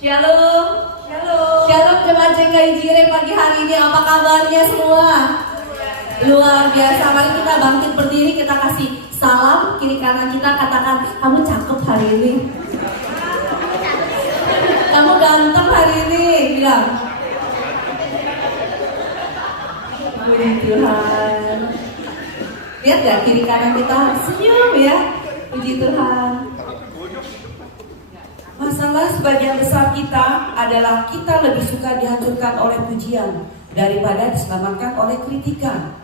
Shalom. Shalom. Shalom jemaat GKI Jireh pagi hari ini. Apa kabarnya semua? Luar biasa. Mari kita bangkit berdiri, kita kasih salam kiri kanan kita, katakan kamu cakep hari ini. Kamu ganteng hari ini, bilang. Puji Tuhan. Lihat gak kiri kanan kita senyum ya. Puji Tuhan. Masalah sebagian besar kita adalah kita lebih suka dihancurkan oleh pujian daripada diselamatkan oleh kritikan.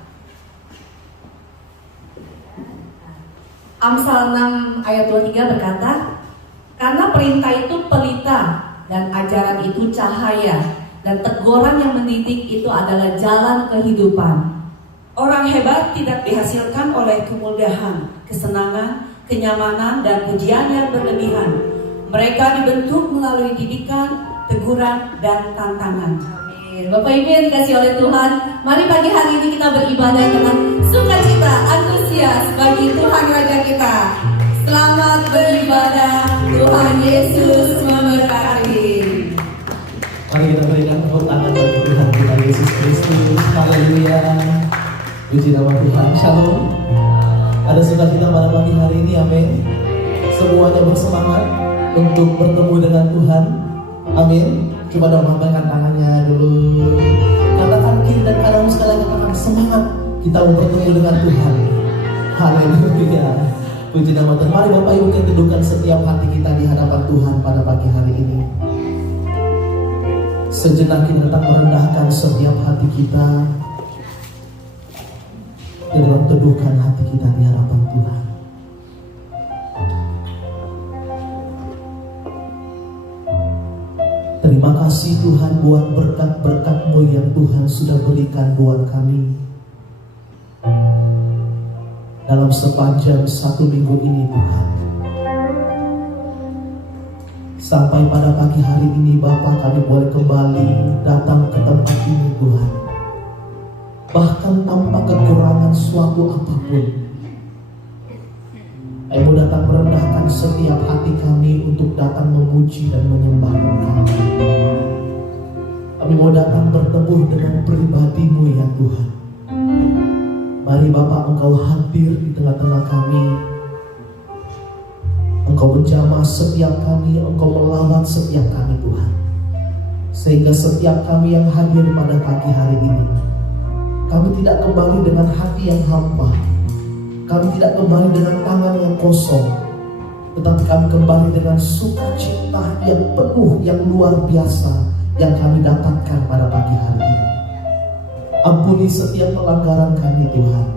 Amsal 6 ayat 23 berkata, karena perintah itu pelita dan ajaran itu cahaya dan teguran yang mendidik itu adalah jalan kehidupan. Orang hebat tidak dihasilkan oleh kemudahan, kesenangan, kenyamanan, dan pujian yang berlebihan. Mereka dibentuk melalui didikan, teguran, dan tantangan. Amin. Bapak Ibu yang dikasih oleh Tuhan, mari pagi hari ini kita beribadah dengan sukacita, antusias bagi Tuhan Raja kita. Selamat beribadah, Tuhan Yesus memberkati. Mari kita berikan tepuk tangan bagi Tuhan kita Yesus Kristus. Haleluya. Puji nama Tuhan. Shalom. Ada sukacita pada pagi hari ini, amin. Semuanya bersemangat untuk bertemu dengan Tuhan, amin. Coba dong lambaikan tangannya dulu. Katakan kiri dan kanan sekalian, katakan semangat kita mau bertemu dengan Tuhan. Haleluya. Puji nama Tuhan. Mari Bapak Ibu kita teduhkan setiap hati kita di hadapan Tuhan pada pagi hari ini. Sejenak kita tetap merendahkan setiap hati kita di dalam teduhkan hati kita di hadapan Tuhan. Terima kasih Tuhan buat berkat-berkat-Mu yang Tuhan sudah berikan buat kami dalam sepanjang 1 minggu ini Tuhan. Sampai pada pagi hari ini Bapa, kami boleh kembali datang ke tempat ini Tuhan, bahkan tanpa kekurangan suatu apapun. Kami mau datang merendahkan setiap hati kami untuk datang memuji dan menyembah Engkau. Kami mau datang bertemu dengan pribadi-Mu ya Tuhan. Mari Bapa, Engkau hadir di tengah-tengah kami. Engkau menjamah setiap kami, Engkau melawat setiap kami Tuhan. Sehingga setiap kami yang hadir pada pagi hari ini, kami tidak kembali dengan hati yang hampa, kami tidak kembali dengan tangan yang kosong, tetapi kami kembali dengan sukacita yang penuh, yang luar biasa yang kami dapatkan pada pagi hari ini. Ampuni setiap pelanggaran kami Tuhan,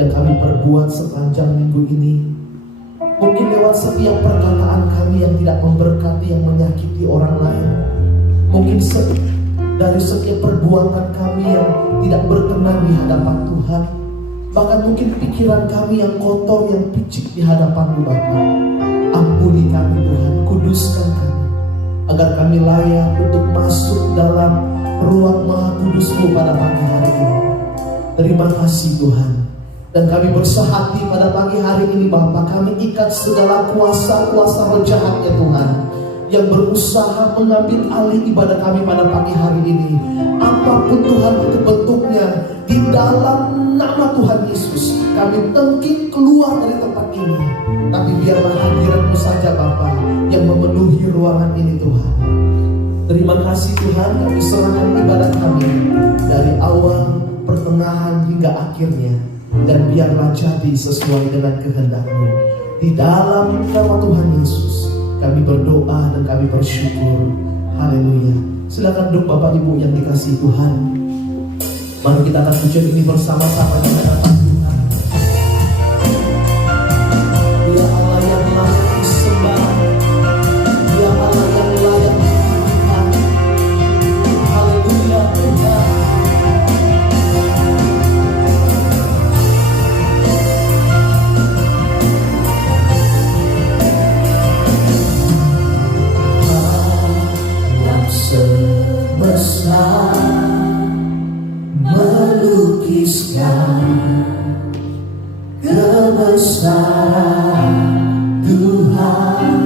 yang kami perbuat sepanjang minggu ini. Mungkin lewat setiap perkataan kami yang tidak memberkati, yang menyakiti orang lain. Mungkin dari setiap perbuatan kami yang tidak berkenan di hadapan Tuhan. Bahkan mungkin pikiran kami yang kotor, yang picik di hadapan-Mu Bapa. Ampuni kami Tuhan, kuduskan kami, agar kami layak untuk masuk dalam ruang Maha Kudus-Mu pada pagi hari ini. Terima kasih Tuhan. Dan kami bersehati pada pagi hari ini Bapa, kami ikat segala kuasa-kuasa roh jahat ya Tuhan, yang berusaha mengambil alih ibadah kami pada pagi hari ini. Apapun Tuhan itu bentuknya, di dalam nama Tuhan Yesus kami tengking keluar dari tempat ini. Tapi biarlah hadirat-Mu saja Bapa yang memenuhi ruangan ini Tuhan. Terima kasih Tuhan, kami serahkan ibadah kami dari awal, pertengahan hingga akhirnya. Dan biarlah jadi sesuai dengan kehendak-Mu. Di dalam nama Tuhan Yesus kami berdoa dan kami bersyukur. Haleluya. Silakan duduk Bapak Ibu yang dikasihi Tuhan. Mari kita akan pujian ini bersama-sama di hadapan Tuhan. Dia Allah yang layak disembah, Dia Allah yang layak dipujikan. Haleluya Tuhan. Semesta melukiskan kebesaran Tuhan.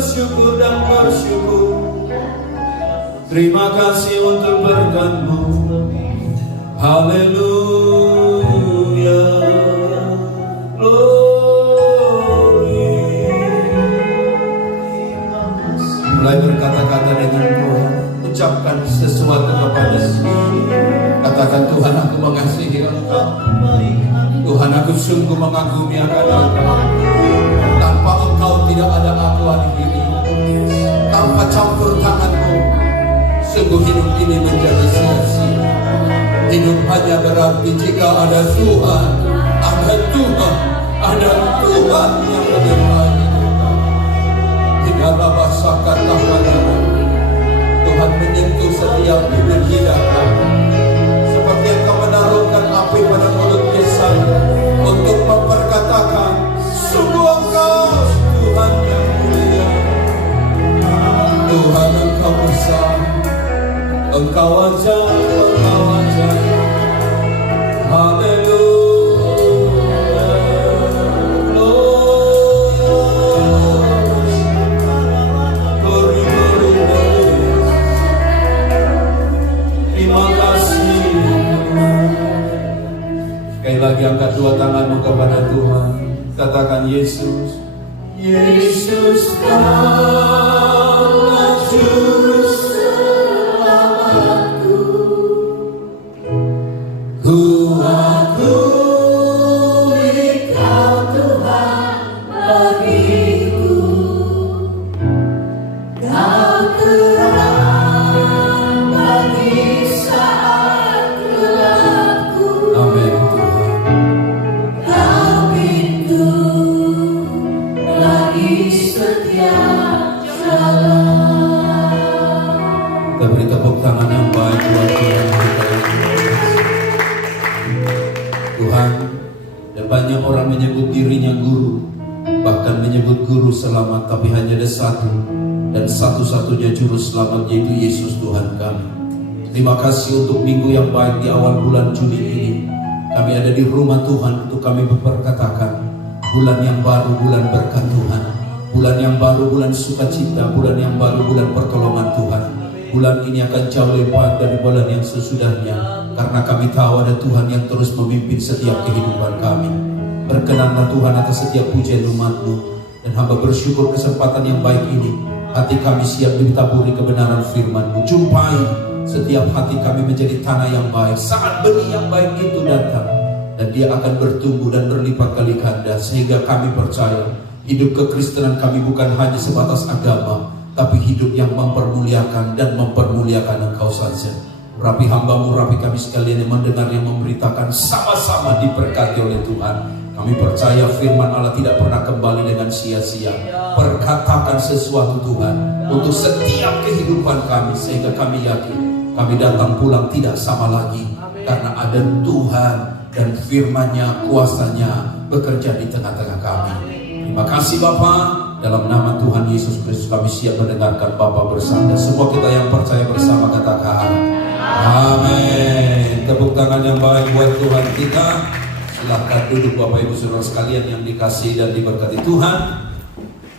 bersyukur dan bersyukur. Terima kasih untuk berkat-Mu. Haleluya. Glory. Mulai berkata-kata dengan Tuhan. Ucapkan sesuatu kepada Dia. Katakan, Tuhan, aku mengasihi Engkau. Tuhan, aku sungguh mengagumi akan Engkau. Tanpa Engkau tidak ada aku hari ini. Tanpa campur tangan-Mu, sungguh hidup ini menjadi sia-sia. Hidup hanya berarti jika ada Tuhan, ada Tuhan, ada Tuhan yang menyertai kita. Tidak bahasa kata-kata. Tuhan menyentuh setiap bibir kita. Seperti Engkau menaruhkan api pada mulut Yesaya untuk memperkatakan, sungguh Engkau Tuhan yang mulia. Tuhan, Engkau besar, Engkau ajaib, Engkau ajaib. Haleluya. Glory, glory, glory. Terima kasih. Sekali lagi angkat dua tanganmu kepada Tuhan. Katakan, Yesus, Yesus, Kaulah Juru Selamatku. Ku akui Kau Tuhan bagiku. Kau terang bagi saat gelapku. Amin, Tuhan. Kau pintu bagi setiap jalan. Kita beri tepuk tangan yang baik buat Tuhan kita. Tuhan, dan banyak orang menyebut dirinya guru, bahkan menyebut guru selamat, tapi hanya ada satu dan satu-satunya juru selamat, yaitu Yesus Tuhan kami. Terima kasih untuk minggu yang baik di awal bulan Juli ini. Kami ada di rumah Tuhan untuk kami memperkatakan bulan yang baru, bulan berkat Tuhan. Bulan yang baru, bulan sukacita. Bulan yang baru, bulan pertolongan Tuhan. Bulan ini akan jauh lebih baik dari bulan yang sesudahnya, karena kami tahu ada Tuhan yang terus memimpin setiap kehidupan kami. Berkenanlah Tuhan atas setiap pujian umat-Mu, dan hamba bersyukur kesempatan yang baik ini. Hati kami siap ditaburi kebenaran firman-Mu. Jumpai setiap hati kami menjadi tanah yang baik. Saat benih yang baik itu datang, dan dia akan bertumbuh dan berlipat kali ganda, sehingga kami percaya hidup kekristenan kami bukan hanya sebatas agama, tapi hidup yang mempermuliakan dan mempermuliakan Engkau saja. Rapi hamba-Mu, rapi kami sekalian yang mendengar, yang memberitakan, sama-sama diberkati oleh Tuhan. Kami percaya firman Allah tidak pernah kembali dengan sia-sia. Perkatakan sesuatu Tuhan untuk setiap kehidupan kami, sehingga kami yakin kami datang pulang tidak sama lagi, karena ada Tuhan dan firman-Nya, kuasa-Nya bekerja di tengah-tengah kami. Terima kasih Bapa, dalam nama Tuhan Yesus Kristus kami siap mendengarkan Bapa bersama. Semua kita yang percaya bersama katakan amin. Tepuk tangan yang baik buat Tuhan kita. Silakan duduk Bapak Ibu Saudara sekalian yang dikasihi dan diberkati Tuhan.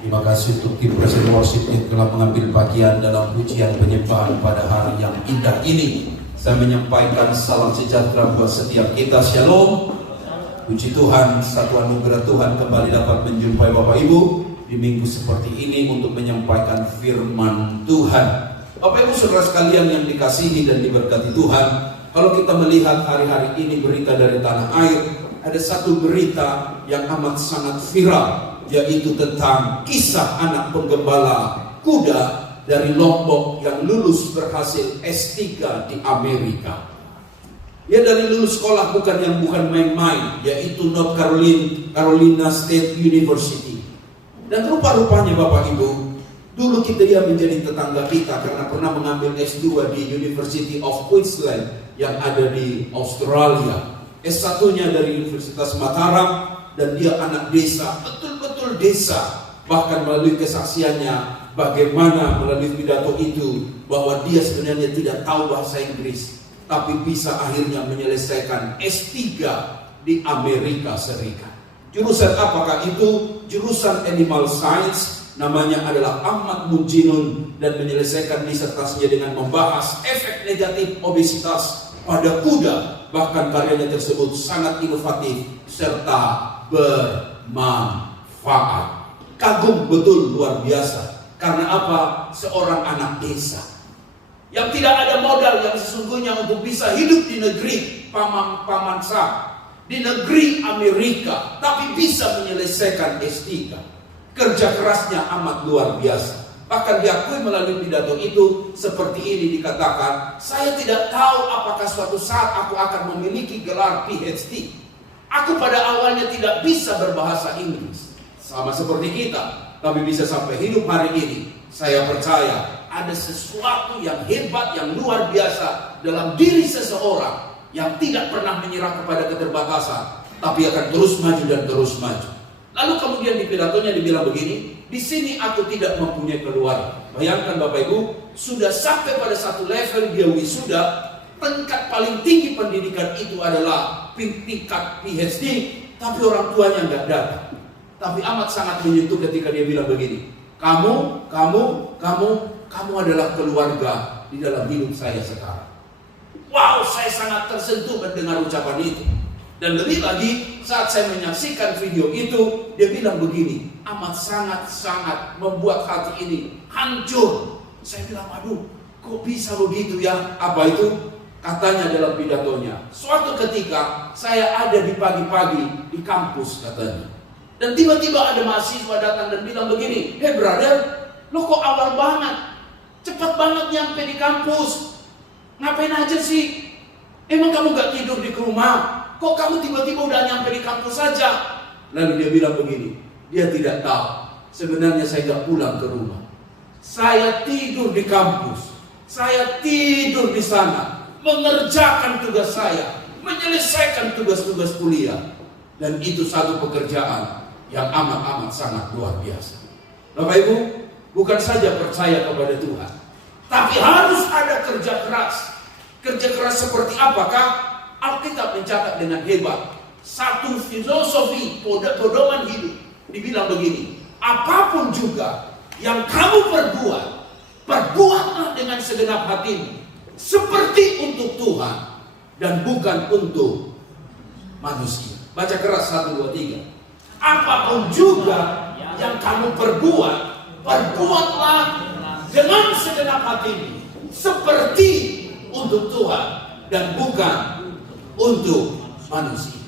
Terima kasih untuk tim Presiden Worship yang telah mengambil bagian dalam pujian penyembahan pada hari yang indah ini. Saya menyampaikan salam sejahtera buat setiap kita. Shalom. Puji Tuhan, satu anugerah Tuhan kembali dapat menjumpai Bapak Ibu di minggu seperti ini untuk menyampaikan firman Tuhan. Bapak Ibu Saudara sekalian yang dikasihi dan diberkati Tuhan, kalau kita melihat hari-hari ini berita dari tanah air, ada satu berita yang amat sangat viral, yaitu tentang kisah anak penggembala kuda dari Lombok yang lulus berhasil S3 di Amerika. Dia dari lulus sekolah bukan main-main, yaitu North Carolina State University. Dan rupa-rupanya Bapak Ibu, dulu dia menjadi tetangga kita karena pernah mengambil S2 di University of Queensland yang ada di Australia. S1-nya dari Universitas Mataram, dan dia anak desa, betul-betul desa. Bahkan melalui kesaksiannya, bagaimana melalui pidato itu, bahwa dia sebenarnya tidak tahu bahasa Inggris, tapi bisa akhirnya menyelesaikan S3 di Amerika Serikat. Jurusan apakah itu? Jurusan Animal Science. namanya adalah Ahmad Munjinun, dan menyelesaikan disertasinya dengan membahas efek negatif obesitas pada kuda. Bahkan karyanya tersebut sangat inovatif serta bermanfaat. Kagum betul, luar biasa. Karena apa? Seorang anak desa yang tidak ada modal yang sesungguhnya untuk bisa hidup di negeri paman Sam, di negeri Amerika, tapi bisa menyelesaikan S3. Kerja kerasnya amat luar biasa. Bahkan diakui melalui pidato itu seperti ini dikatakan, saya tidak tahu apakah suatu saat aku akan memiliki gelar PhD. Aku pada awalnya tidak bisa berbahasa Inggris, sama seperti kita, tapi bisa sampai hidup hari ini. Saya percaya ada sesuatu yang hebat, yang luar biasa dalam diri seseorang yang tidak pernah menyerah kepada keterbatasan, tapi akan terus maju dan terus maju. Lalu kemudian di pidatonya dibilang begini, di sini aku tidak mempunyai keluarga. Bayangkan Bapak Ibu, sudah sampai pada satu level dia wisuda, tingkat paling tinggi pendidikan itu adalah tingkat PhD, tapi orang tuanya nggak datang. Tapi amat sangat menyentuh ketika dia bilang begini, kamu adalah keluarga di dalam hidup saya sekarang. Wow, saya sangat tersentuh mendengar ucapan itu. Dan lebih lagi saat saya menyaksikan video itu, dia bilang begini, amat sangat membuat hati ini hancur. Saya bilang, aduh, kok bisa begitu ya? Apa itu? Katanya dalam pidatonya, suatu ketika saya ada di pagi-pagi di kampus katanya. Dan tiba-tiba ada mahasiswa datang dan bilang begini, hey brother, lo kok awal banget? Cepat banget nyampe di kampus. Ngapain aja sih? Emang kamu gak tidur di rumah? Kok kamu tiba-tiba udah nyampe di kampus saja? Lalu dia bilang begini, dia tidak tahu. Sebenarnya saya gak pulang ke rumah. Saya tidur di kampus. Saya tidur di sana. Mengerjakan tugas saya. Menyelesaikan tugas-tugas kuliah. Dan itu satu pekerjaan yang amat sangat luar biasa. Bapak Ibu, bukan saja percaya kepada Tuhan, tapi harus ada kerja keras. Kerja keras seperti apakah? Alkitab mencatat dengan hebat satu filosofi pedoman hidup. Dibilang begini, apapun juga yang kamu perbuatlah dengan segenap hatimu, seperti untuk Tuhan dan bukan untuk manusia. Baca keras 1, 2, 3. Apapun juga yang kamu perbuatlah dengan segenap hatimu, seperti untuk Tuhan dan bukan untuk manusia.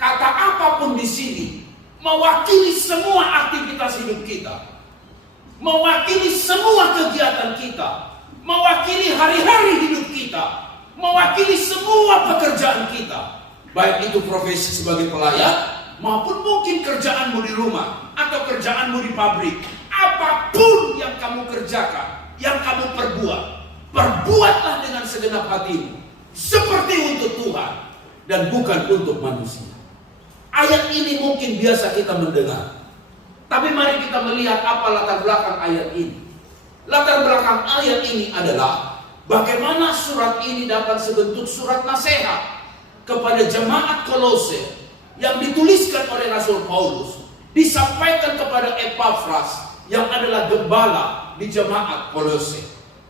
Kata apapun di sini mewakili semua aktivitas hidup kita, mewakili semua kegiatan kita, mewakili hari-hari hidup kita, mewakili semua pekerjaan kita, baik itu profesi sebagai pelayan maupun mungkin kerjaanmu di rumah atau kerjaanmu di pabrik. Apapun yang kamu kerjakan, yang kamu perbuatlah dengan segenap hatimu, seperti untuk Tuhan dan bukan untuk manusia. Ayat ini mungkin biasa kita mendengar, tapi mari kita melihat apa latar belakang ayat ini. Latar belakang ayat ini adalah bagaimana surat ini dapat sebentuk surat nasihat kepada jemaat Kolose yang dituliskan oleh Rasul Paulus, disampaikan kepada Epafras yang adalah gembala di jemaat Kolose.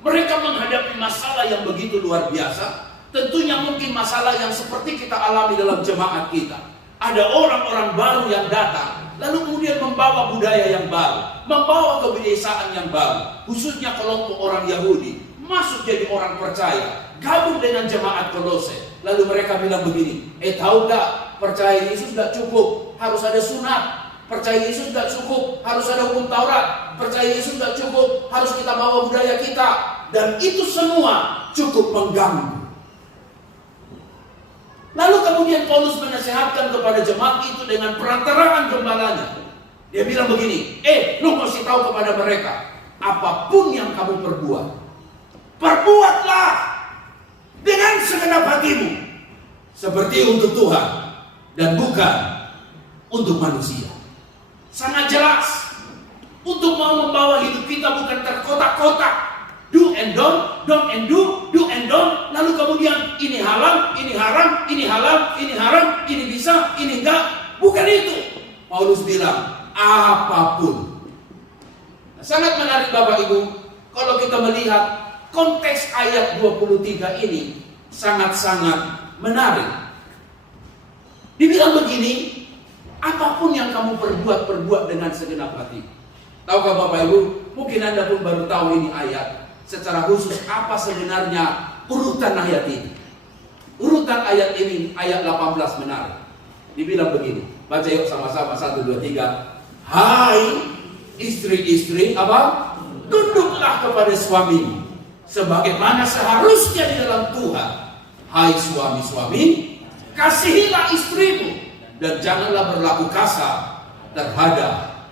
Mereka menghadapi masalah yang begitu luar biasa. Tentunya mungkin masalah yang seperti kita alami dalam jemaat kita. Ada orang-orang baru yang datang, lalu kemudian membawa budaya yang baru, membawa kebiasaan yang baru, khususnya kelompok orang Yahudi, masuk jadi orang percaya, gabung dengan jemaat Kolose. Lalu mereka bilang begini, tahu gak, percaya Yesus gak cukup, harus ada sunat. Percaya Yesus gak cukup, harus ada hukum Taurat. Percaya Yesus gak cukup, harus kita bawa budaya kita. Dan itu semua cukup mengganggu. Lalu kemudian Paulus menasihatkan kepada jemaat itu dengan perantaraan gembalanya. Dia bilang begini, lu mesti tahu kepada mereka, apapun yang kamu perbuatlah dengan segenap hatimu, seperti untuk Tuhan dan bukan untuk manusia. Sangat jelas, untuk mau membawa hidup kita bukan terkotak-kotak. Do and don't and do and don't. Lalu kemudian ini halal, ini haram, ini halal, ini haram, ini bisa, ini enggak. Bukan itu. Paulus bilang, apapun Sangat menarik Bapak Ibu, kalau kita melihat konteks ayat 23 ini sangat-sangat menarik. Dibilang begini, apapun yang kamu perbuat dengan segenap hati. Tahukah Bapak Ibu, mungkin Anda pun baru tahu ini ayat. Secara khusus apa sebenarnya urutan ayat ini. Urutan ayat ini, ayat 18 menarik. Dibilang begini, baca yuk sama-sama, 1, 2, 3. Hai istri-istri, apa? Tunduklah kepada suami sebagaimana seharusnya di dalam Tuhan. Hai suami-suami, kasihilah istrimu dan janganlah berlaku kasar terhadap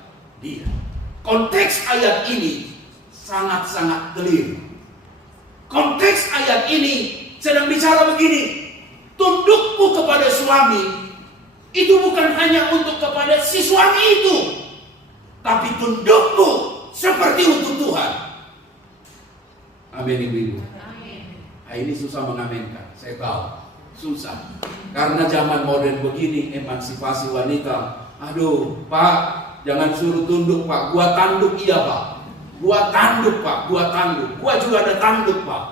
dia. Konteks ayat ini sangat-sangat clear. Konteks ayat ini sedang bicara begini, tundukmu kepada suami itu bukan hanya untuk kepada si suami itu, tapi tundukmu seperti untuk Tuhan. Amin ibu-ibu. Nah, ini susah mengamenkan, saya tahu susah. Karena zaman modern begini, emansipasi wanita. Aduh Pak, jangan suruh tunduk Pak. Gua tanduk iya Pak. Gua tanduk Pak, gua tanduk. Gua juga ada tanduk Pak.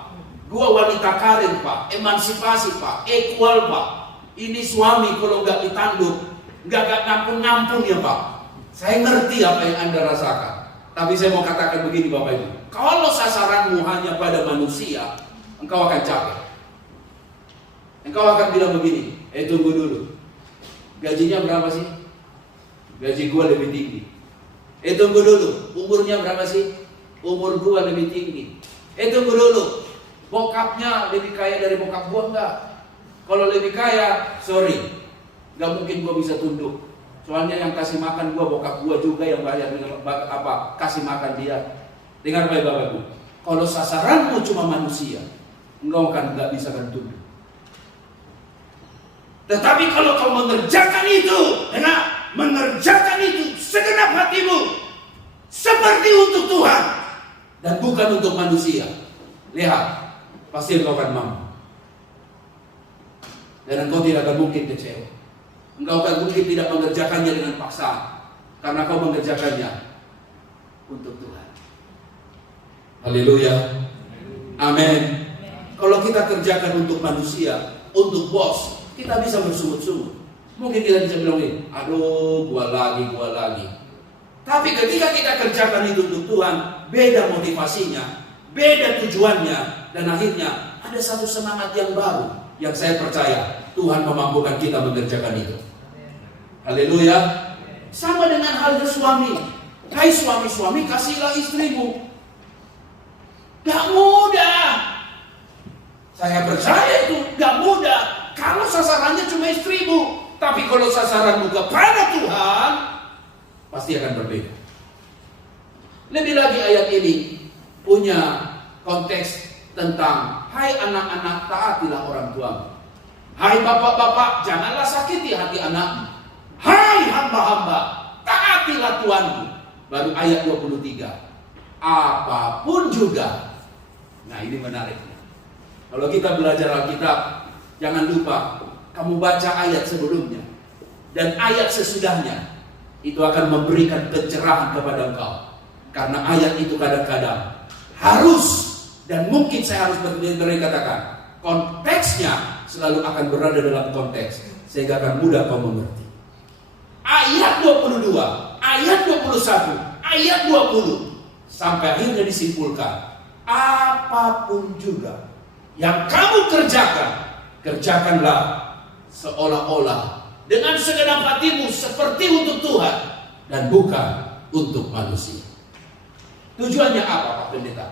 Gua wanita karir Pak, emansipasi Pak, equal Pak. Ini suami kalau nggak ditanduk, nggak ngampun-ngampun ya Pak. Saya ngerti apa yang Anda rasakan. Tapi saya mau katakan begini Bapak Ibu. Kalau sasaranmu hanya pada manusia, engkau akan capek. Engkau akan bilang begini, tunggu dulu. Gajinya berapa sih? Gaji gua lebih tinggi. Tunggu dulu, umurnya berapa sih? Umur gua lebih tinggi. Tunggu dulu, bokapnya lebih kaya dari bokap gua enggak? Kalau lebih kaya, sorry, nggak mungkin gua bisa tunduk. Soalnya yang kasih makan gua bokap gua juga yang bayar kasih makan dia. Dengar baik Bapak Ibu, kalau sasaranmu cuma manusia, engkau kan nggak bisa tunduk. Tetapi kalau kau mengerjakan itu, mengerjakan itu segenap hatimu seperti untuk Tuhan dan bukan untuk manusia, lihat, pasti engkau akan mampu. Dan engkau tidak akan mungkin kecewa. Engkau akan mungkin tidak mengerjakannya dengan paksa, karena kau mengerjakannya untuk Tuhan. Haleluya. Amin. Kalau kita kerjakan untuk manusia, untuk bos, kita bisa bersungut-sungut. Mungkin kita bisa bilang, aduh, gua lagi. Tapi ketika kita kerjakan itu untuk Tuhan, beda motivasinya, beda tujuannya, dan akhirnya ada satu semangat yang baru. Yang saya percaya Tuhan memampukan kita mengerjakan itu. Haleluya. Sama dengan halnya suami. Hai suami-suami, kasihilah istrimu. Gak mudah. Saya percaya itu gak mudah. Kalau sasarannya cuma istrimu. Tapi kalau sasaranmu kepada Tuhan, pasti akan berbeda. Lebih lagi ayat ini punya konteks tentang hai anak-anak, taatilah orang tuamu. Hai bapak-bapak, janganlah sakiti hati anakmu. Hai hamba-hamba, taatilah Tuhanmu. Baru ayat 23. Apapun juga. Nah ini menarik. Kalau kita belajar Alkitab, jangan lupa kamu baca ayat sebelumnya dan ayat sesudahnya. Itu akan memberikan pencerahan kepada engkau. Karena ayat itu kadang-kadang harus, dan mungkin saya harus katakan, konteksnya selalu akan berada dalam konteks, sehingga akan mudah kau mengerti. Ayat 22, ayat 21, ayat 20, sampai akhirnya disimpulkan, apapun juga yang kamu kerjakan, kerjakanlah seolah-olah dengan segenap hatimu seperti untuk Tuhan dan bukan untuk manusia. Tujuannya apa Pak Pendeta?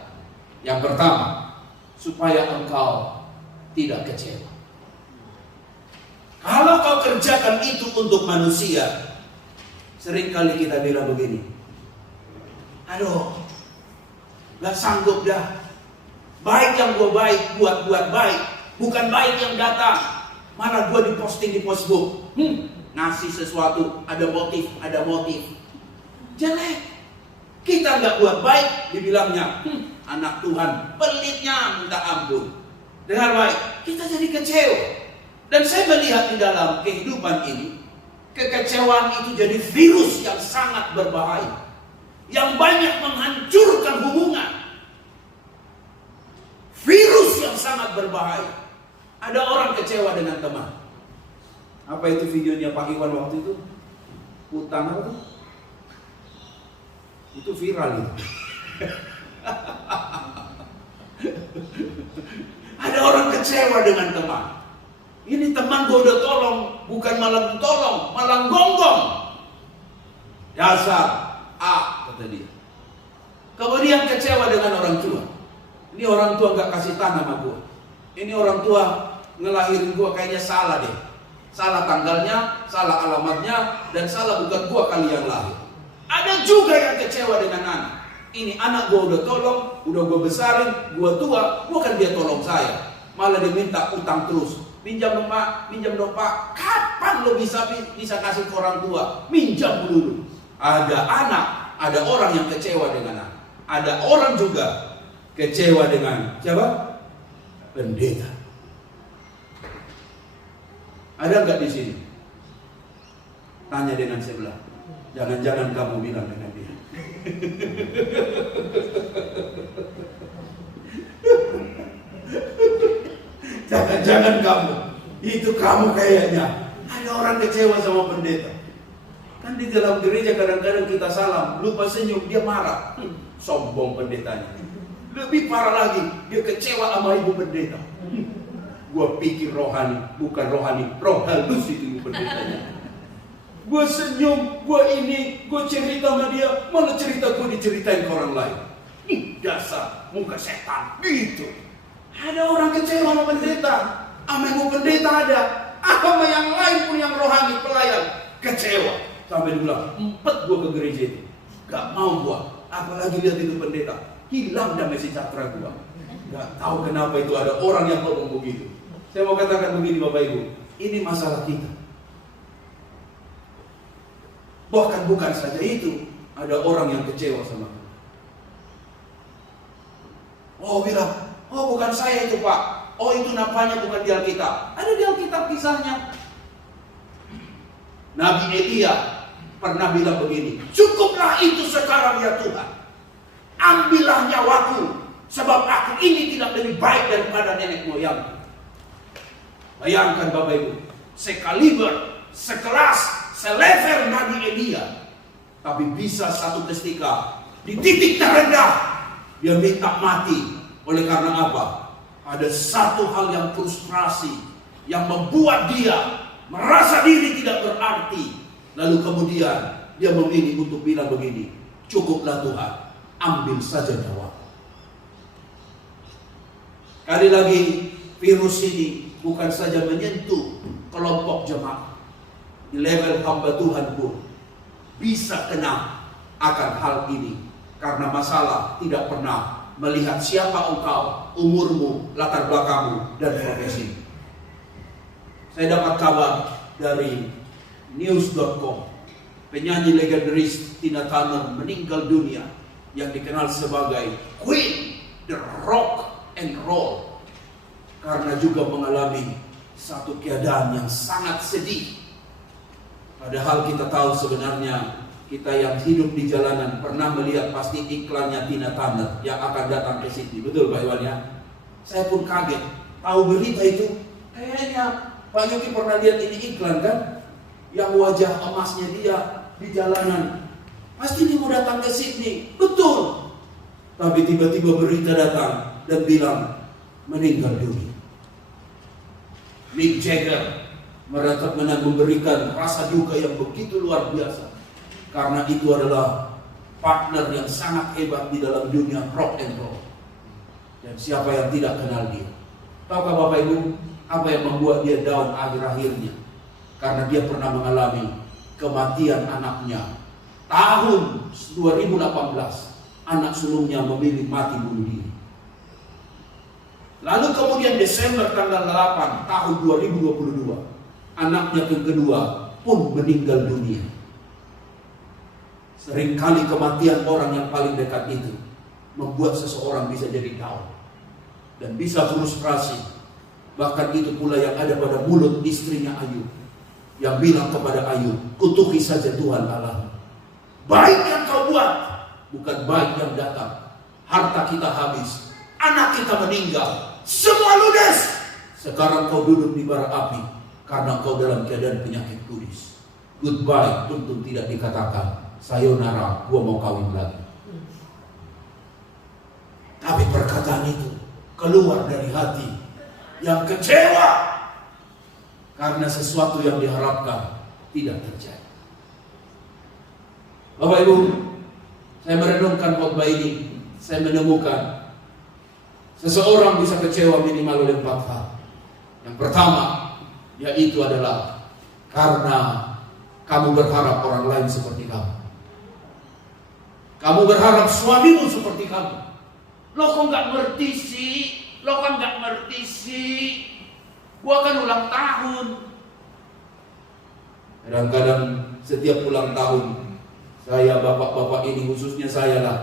Yang pertama, supaya engkau tidak kecewa. Kalau kau kerjakan itu untuk manusia, seringkali kita bilang begini, aduh, gak sanggup dah. Baik yang gue baik, buat baik, bukan baik yang datang. Malah gue diposting di Facebook, ngasih sesuatu, ada motif. Jelek. Kita gak buat baik, dibilangnya, anak Tuhan, pelitnya minta ampun. Dengar baik, kita jadi kecewa. Dan saya melihat di dalam kehidupan ini, kekecewaan itu jadi virus yang sangat berbahaya. yang banyak menghancurkan hubungan. Virus yang sangat berbahaya. Ada orang kecewa dengan teman. Apa itu videonya Pak Iwan waktu itu? Utang apa tuh? Itu viral itu. Ada orang kecewa dengan teman. Ini teman gue udah tolong, bukan malah tolong, malah gonggong. Dasar A, kata dia. Kemudian kecewa dengan orang tua. Ini orang tua gak kasih tanah sama gue. Ini orang tua ngelahirin gue kayaknya salah deh. Salah tanggalnya, salah alamatnya, dan salah bukan gue kali yang lahir. Ada juga yang kecewa dengan anak. Ini anak gue udah tolong, udah gue besarin, gue tua, bukan dia tolong saya. Malah dia minta utang terus. Minjam dong Pak, minjam dong Pak. Kapan lo bisa kasih ke orang tua? Minjam dulu. Ada anak, ada orang yang kecewa dengan anak. Ada orang juga kecewa dengan siapa? Pendeta. Ada nggak di sini? Tanya dengan sebelah. Jangan-jangan kamu bilang dengan dia. Jangan-jangan kamu. Itu kamu kayaknya. Ada orang kecewa sama pendeta. Kan di dalam gereja kadang-kadang kita salam, lupa senyum, dia marah. Sombong pendetanya. Lebih parah lagi, dia kecewa sama ibu pendeta. Gua pikir rohani, bukan rohani, roh halus itu ibu pendetanya. Gua senyum, gua cerita sama dia, malah cerita gua diceritain ke orang lain. Nih dasar muka setan, gitu. Ada orang kecewa sama pendeta, sama ibu pendeta ada, sama yang lain pun yang rohani pelayan kecewa. Sampai dibilang, empet gua ke gereja itu, gak mau gua, apalagi lihat itu pendeta, hilang damai sejahtera gua. Gak tahu kenapa itu ada orang yang ngomong begitu. Saya mau katakan begini Bapak Ibu, ini masalah kita. Bahkan bukan saja itu, ada orang yang kecewa sama kita. Oh bilang, oh bukan saya itu Pak, oh itu nampaknya bukan di Alkitab. Ada di Alkitab kisahnya. Nabi Elia pernah bilang begini, cukuplah itu sekarang ya Tuhan, ambillah nyawaku, sebab aku ini tidak lebih baik daripada nenek moyangku. Bayangkan Bapak Ibu, sekaliber, sekelas, selevel Nabi Elia, tapi bisa satu ketika di titik terendah dia minta mati. Oleh karena apa? Ada satu hal yang frustrasi yang membuat dia merasa diri tidak berarti. Lalu kemudian dia memilih untuk bilang begini, cukuplah Tuhan, ambil saja nyawaku. Kali lagi virus ini bukan saja menyentuh kelompok jemaat, di level hamba Tuhan pun bisa kena akan hal ini. Karena masalah tidak pernah melihat siapa engkau, umurmu, latar belakangmu, dan profesi. Saya dapat kabar dari news.com, penyanyi legendaris Tina Turner meninggal dunia, yang dikenal sebagai Queen the Rock and Roll, karena juga mengalami satu keadaan yang sangat sedih. Padahal kita tahu sebenarnya kita yang hidup di jalanan pernah melihat pasti iklannya Tina Turner yang akan datang ke sini. Betul Pak Iwan ya? Saya pun kaget tahu berita itu. Kayaknya Pak Yogi pernah lihat ini iklan kan? Yang wajah emasnya dia di jalanan. Pasti dia mau datang ke Sydney. Betul. Tapi tiba-tiba berita datang dan bilang meninggal dunia. Mick Jagger memberikan rasa duka yang begitu luar biasa. Karena itu adalah partner yang sangat hebat di dalam dunia rock and roll. Dan siapa yang tidak kenal dia? Tahukah Bapak Ibu apa yang membuat dia down akhir-akhirnya? Karena dia pernah mengalami kematian anaknya. Tahun 2018, anak sulungnya memilih mati bunuh diri. Lalu kemudian Desember tanggal 8 tahun 2022, anaknya yang kedua pun meninggal dunia. Seringkali kematian orang yang paling dekat itu membuat seseorang bisa jadi down dan bisa frustrasi. Bahkan itu pula yang ada pada mulut istrinya Ayub, yang bilang kepada Ayub, kutuki saja Tuhan Allah. Baik yang kau buat, bukan baik yang datang. Harta kita habis, anak kita meninggal, semua ludes. Sekarang kau duduk di bara api karena kau dalam keadaan penyakit kudis. Goodbye untung tidak dikatakan, sayonara, gua mau kawin lagi. Tapi perkataan itu keluar dari hati yang kecewa karena sesuatu yang diharapkan tidak terjadi. Bapak Ibu, saya merenungkan khotbah ini, saya menemukan seseorang bisa kecewa minimal oleh 4 hal. Yang pertama, yaitu adalah karena kamu berharap orang lain seperti kamu. Kamu berharap suamimu seperti kamu. Lo kok nggak ngerti sih? Lo kan nggak ngerti sih? Gua kan ulang tahun. Kadang-kadang setiap ulang tahun saya, bapak-bapak ini khususnya saya lah,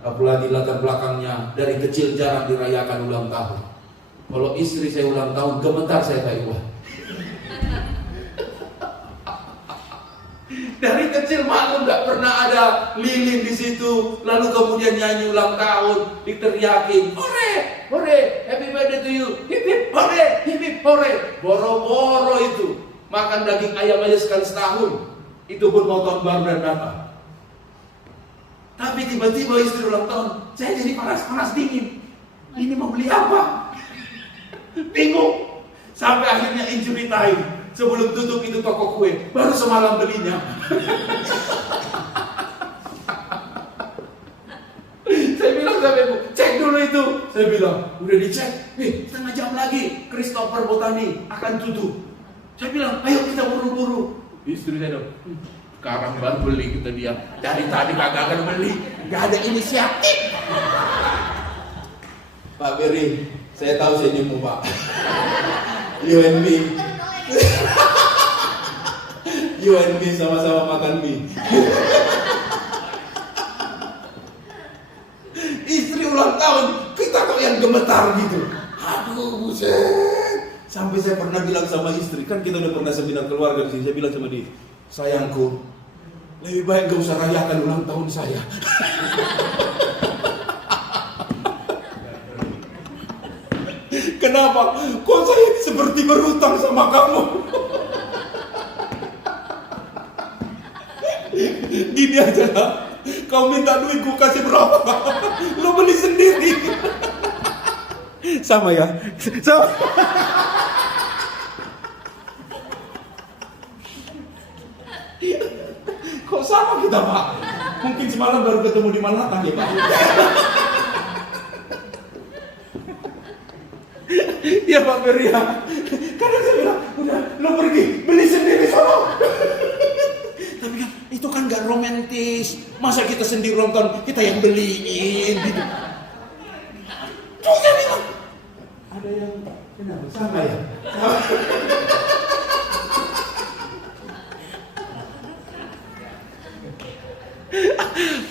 apalagi latar belakangnya dari kecil jarang dirayakan ulang tahun. Kalau istri saya ulang tahun, gemetar saya kayak wah. Dari kecil maklum nggak pernah ada lilin di situ, lalu kemudian nyanyi ulang tahun, diteriakin, hore, hore, happy birthday to you, hip hip, hore, hip hip, hore. Boro-boro itu, makan daging ayam aja sekali setahun, itu pun mau tahun baru dan datang. Tapi tiba-tiba istri ulang tahun, saya jadi panas-panas dingin. Ini mau beli apa? Bingung. Sampai akhirnya injury time. Sebelum tutup itu toko kue, baru semalam belinya. Saya bilang sama ibu, cek dulu itu. Saya bilang, udah dicek. Setengah jam lagi Christopher Botani akan tutup. Saya bilang, ayo kita buru-buru. Istri saya dong, sekarang baru beli, kita diam. Dari tadi kagak akan beli, gak ada inisiatif. Pak Beri, saya tahu saya nyemu Pak. You and me. You and me sama-sama makan mie. Istri ulang tahun, kita kok yang gemetar gitu. Aduh buset. Sampai saya pernah bilang sama istri, kan kita udah pernah seminar keluarga di sini. Saya bilang sama dia, sayangku, lebih baik gak usah rayakan ulang tahun saya. Kenapa? Kok saya seperti berutang sama kamu? Gini aja lah, kau minta duit ku kasih berapa? Lo beli sendiri. Sama ya? Sama. Kok sama kita Pak? Mungkin semalam baru ketemu di Manhattan ya Pak? Ya Pak Beria. Kadang saya bilang, udah lo pergi beli sendiri sono. Tapi kan itu kan gak romantis. Masa kita sendiri nonton, kita yang beliin gitu. Terus saya bilang, ada yang kenapa sama ya?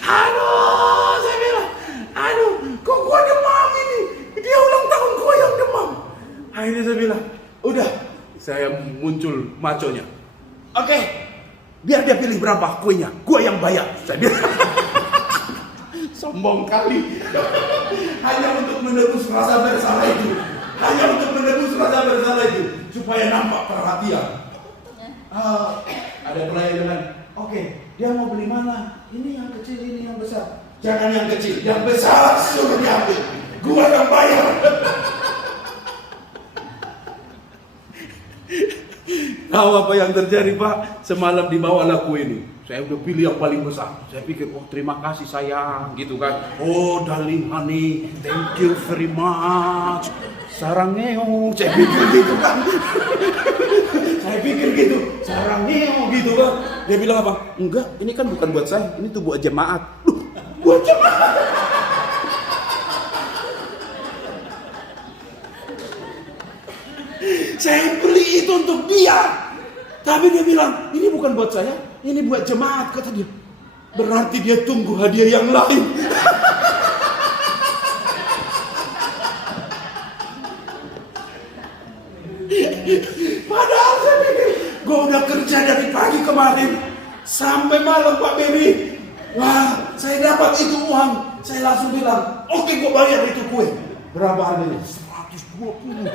Aduh, saya bilang, aduh, kok gua demam ini? Dia ulang tahun gua yang demam. Akhirnya saya bilang, udah, saya muncul maconya. Oke, biar dia pilih berapa kuenya, gua yang bayar. Saya bilang, sombong kali. Hanya untuk menebus rasa bersalah itu. Hanya untuk menebus rasa bersalah itu, supaya nampak perhatian. Ada pelayan dengan, oke, dia mau beli mana? Ini yang kecil, ini yang besar. Jangan yang kecil, yang besar suruh diambil. Gua yang bayar. Tahu apa yang terjadi Pak? Semalam dibawalah kue ini. Saya udah pilih yang paling besar. Saya pikir, oh terima kasih sayang, gitu kan. Oh darling honey, thank you very much. Sarangeo, saya pikir gitu kan. Saya pikir gitu, sarangeo gitu kan. Dia bilang apa? Enggak, ini kan bukan buat saya, ini tuh buat jemaat. Duh, buat jemaat. Saya beli itu untuk dia. Tapi dia bilang, ini bukan buat saya, ini buat jemaat, kata dia. Berarti dia tunggu hadiah yang lain. Padahal saya pikir, gue udah kerja dari pagi kemarin sampai malam Pak Beri. Wah, saya dapat itu uang. Saya langsung bilang, oke, gue bayar itu kue. Berapa harganya? 120.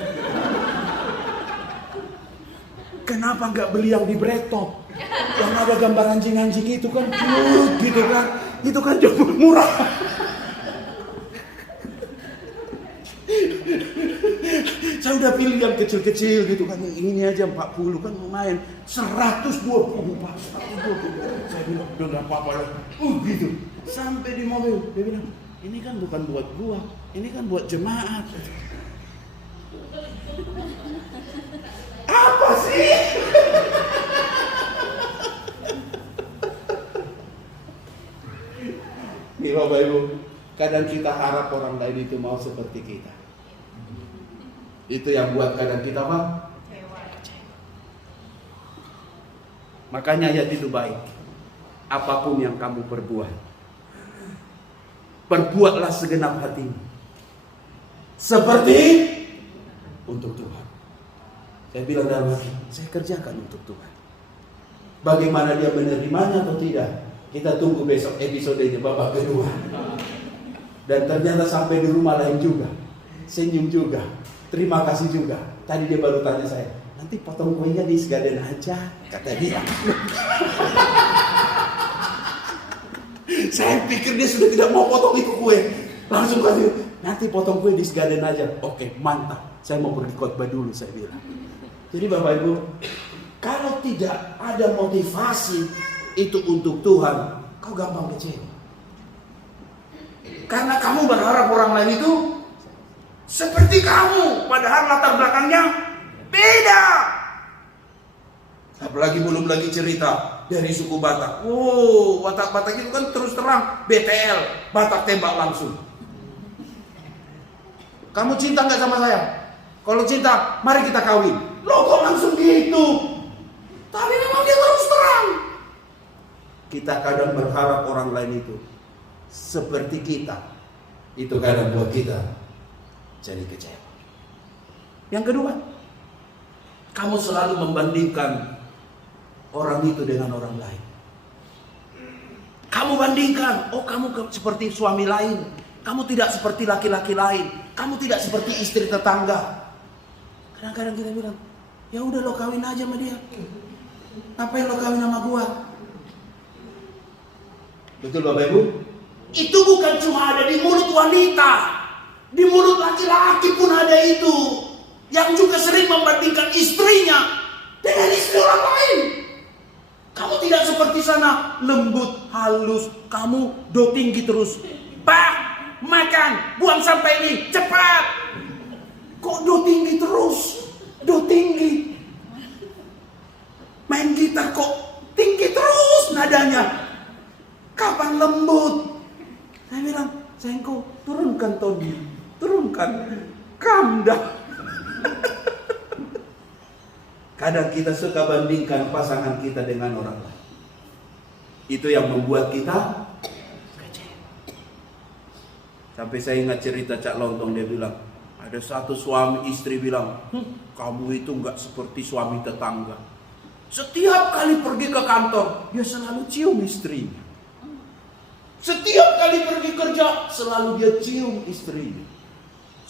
Kenapa nggak beli yang di Breadtalk? Yang ada gambar anjing-anjing itu kan cute gitu kan. Itu kan jauh murah. Saya udah pilih yang kecil-kecil gitu kan. Yang ini aja 40 kan lumayan. 120 Pak. 120. Saya bilang udah gak apa-apa lah. Gitu. Sampai di mobil dia bilang, ini kan bukan buat gua, ini kan buat jemaat. Apa sih? Nih Bapak Ibu, kadang kita harap orang lain itu mau seperti kita. Itu yang buat kadang kita apa? Makanya ayat itu baik. Apapun yang kamu perbuat, perbuatlah segenap hatimu seperti untuk Tuhan. Saya bilang dalam hati, saya kerjakan untuk Tuhan. Bagaimana dia menerimanya atau tidak, kita tunggu besok episodenya babak kedua. Dan ternyata sampai di rumah lain juga, senyum juga, terima kasih juga. Tadi dia baru tanya saya, nanti potong kuenya di Isgaden aja, kata dia. Saya pikir dia sudah tidak mau potong itu kue. Langsung kasih, nanti potong kue di Isgaden aja. Oke, mantap. Saya mau pergi khotbah dulu, saya bilang. Jadi Bapak Ibu, kalau tidak ada motivasi itu untuk Tuhan, kau gampang kecewa. Karena kamu berharap orang lain itu seperti kamu, padahal latar belakangnya beda. Apalagi belum lagi cerita dari suku Batak. Oh, Batak-Batak itu kan terus terang BTL, Batak tembak langsung. Kamu cinta nggak sama saya? Kalau cinta, mari kita kawin. Loh kok langsung gitu? Tapi memang dia terus terang. Kita kadang berharap orang lain itu seperti kita. Itu kadang buat kita jadi kecewa. Yang kedua, kamu selalu membandingkan orang itu dengan orang lain. Kamu bandingkan, oh kamu seperti suami lain, kamu tidak seperti laki-laki lain, kamu tidak seperti istri tetangga. Kadang-kadang kita bilang, ya udah lo kawin aja sama dia. Ngapain lo kawin sama gua? Betul Bapak Ibu? Itu bukan cuma ada di mulut wanita, di mulut laki-laki pun ada itu. Yang juga sering membandingkan istrinya dengan istri orang lain. Kamu tidak seperti sana, lembut, halus. Kamu do tinggi terus. Pak, makan, buang sampah ini, cepat. Kok do tinggi terus? Do tinggi. Main gitar kok tinggi terus nadanya. Kapan lembut? Saya bilang, sayangku, turunkan Tony. Turunkan. Calm down. Kadang kita suka bandingkan pasangan kita dengan orang lain. Itu yang membuat kita kecewa. Sampai saya ingat cerita Cak Lontong, dia bilang, ada satu suami istri bilang, kamu itu enggak seperti suami tetangga. Setiap kali pergi ke kantor, dia selalu cium istrinya. Setiap kali pergi kerja, selalu dia cium istrinya.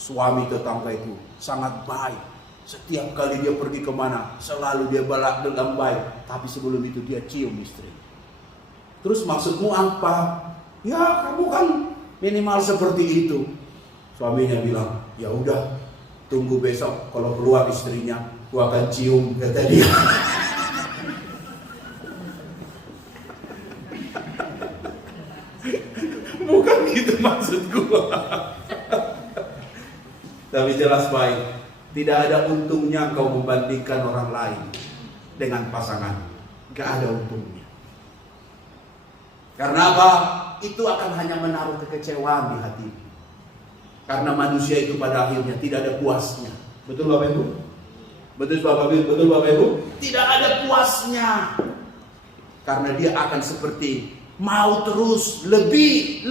Suami tetangga itu sangat baik. Setiap kali dia pergi kemana, selalu dia balak dengan baik. Tapi sebelum itu dia cium istri. Terus maksudmu apa? Ya kamu kan minimal seperti itu. Suaminya bilang, ya udah, tunggu besok kalau keluar istrinya, gua akan cium, kata dia. Bukan gitu maksud gua. Tapi jelas baik. Tidak ada untungnya kau membandingkan orang lain dengan pasangan. Gak ada untungnya. Karena apa? Itu akan hanya menaruh kekecewaan di hatimu. Karena manusia itu pada akhirnya tidak ada puasnya. Betul Bapak Ibu? Betul Bapak Ibu? Tidak ada puasnya. Karena dia akan seperti mau terus lebih.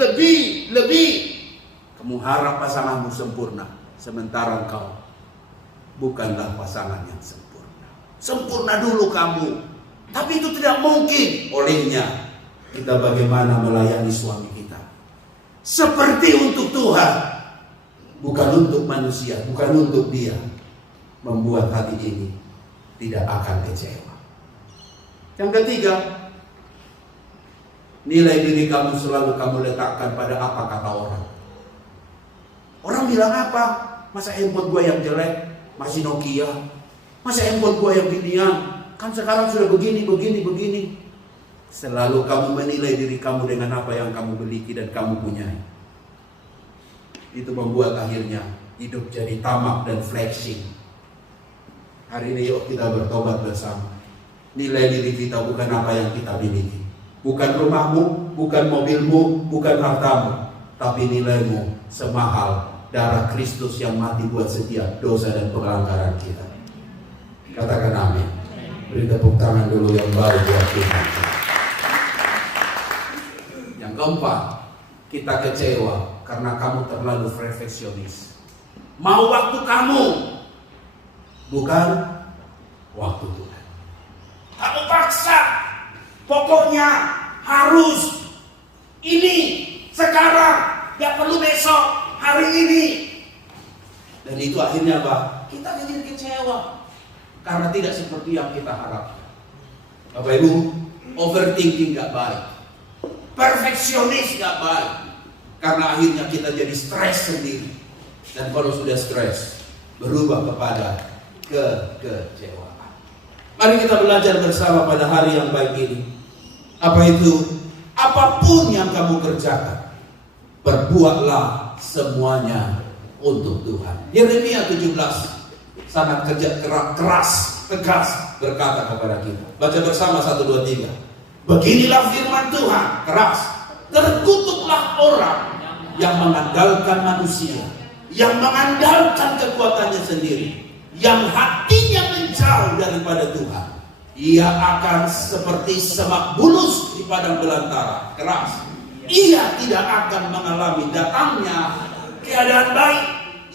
Kamu harap pasanganmu sempurna. Sementara engkau bukanlah pasangan yang sempurna. Sempurna dulu kamu. Tapi itu tidak mungkin. Olehnya kita bagaimana melayani suami kita. Seperti untuk Tuhan, bukan untuk manusia, bukan untuk dia. Membuat hati ini tidak akan kecewa. Yang ketiga, nilai diri kamu selalu kamu letakkan pada apa kata orang. Orang bilang apa? Masa handphone gua yang jelek, masih Nokia. Masa handphone gua yang ginian, kan sekarang sudah begini. Selalu kamu menilai diri kamu dengan apa yang kamu miliki dan kamu punyai. Itu membuat akhirnya hidup jadi tamak dan flexing. Hari ini yuk kita bertobat bersama. Nilai diri kita bukan apa yang kita miliki, bukan rumahmu, bukan mobilmu, bukan hartamu, tapi nilaimu semahal darah Kristus yang mati buat setiap dosa dan pelanggaran kita. Katakan amin. Beri tepuk tangan dulu yang baru buat Tuhan. Yang keempat, kita kecewa karena kamu terlalu perfeksionis. Mau waktu kamu, bukan waktu Tuhan. Kamu paksa, pokoknya harus ini sekarang, gak perlu besok, hari ini. Dan itu akhirnya apa? Kita jadi kecewa karena tidak seperti yang kita harapkan. Bapak Ibu, overthinking gak baik, perfeksionis gak baik, karena akhirnya kita jadi stres sendiri. Dan kalau sudah stres, berubah kepada kekecewaan. Mari kita belajar bersama pada hari yang baik ini. Apa itu? Apapun yang kamu kerjakan, perbuatlah semuanya untuk Tuhan. Yeremia 17 sangat keras, tegas berkata kepada kita. Baca bersama 1, 2, 3. Beginilah firman Tuhan, keras. Terkutuklah orang yang mengandalkan manusia, yang mengandalkan kekuatannya sendiri, yang hatinya menjauh daripada Tuhan. Ia akan seperti semak bulus di padang belantara, keras. Ia tidak akan mengalami datangnya keadaan baik.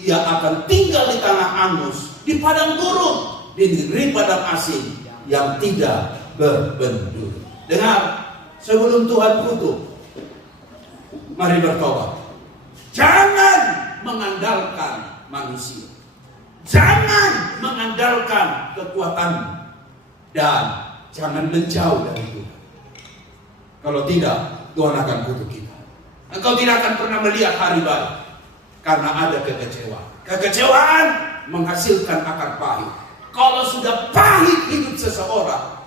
Ia akan tinggal di tanah angus, di padang gurun, di negeri padang asing yang tidak berpenduduk. Dengar, sebelum Tuhan kutuk, mari bertobat. Jangan mengandalkan manusia, jangan mengandalkan kekuatan, dan jangan menjauh dari Tuhan. Kalau tidak, Tuhan akan kutuk kita. Engkau tidak akan pernah melihat hari baik, karena ada kekecewaan. Kekecewaan menghasilkan akar pahit. Kalau sudah pahit hidup seseorang,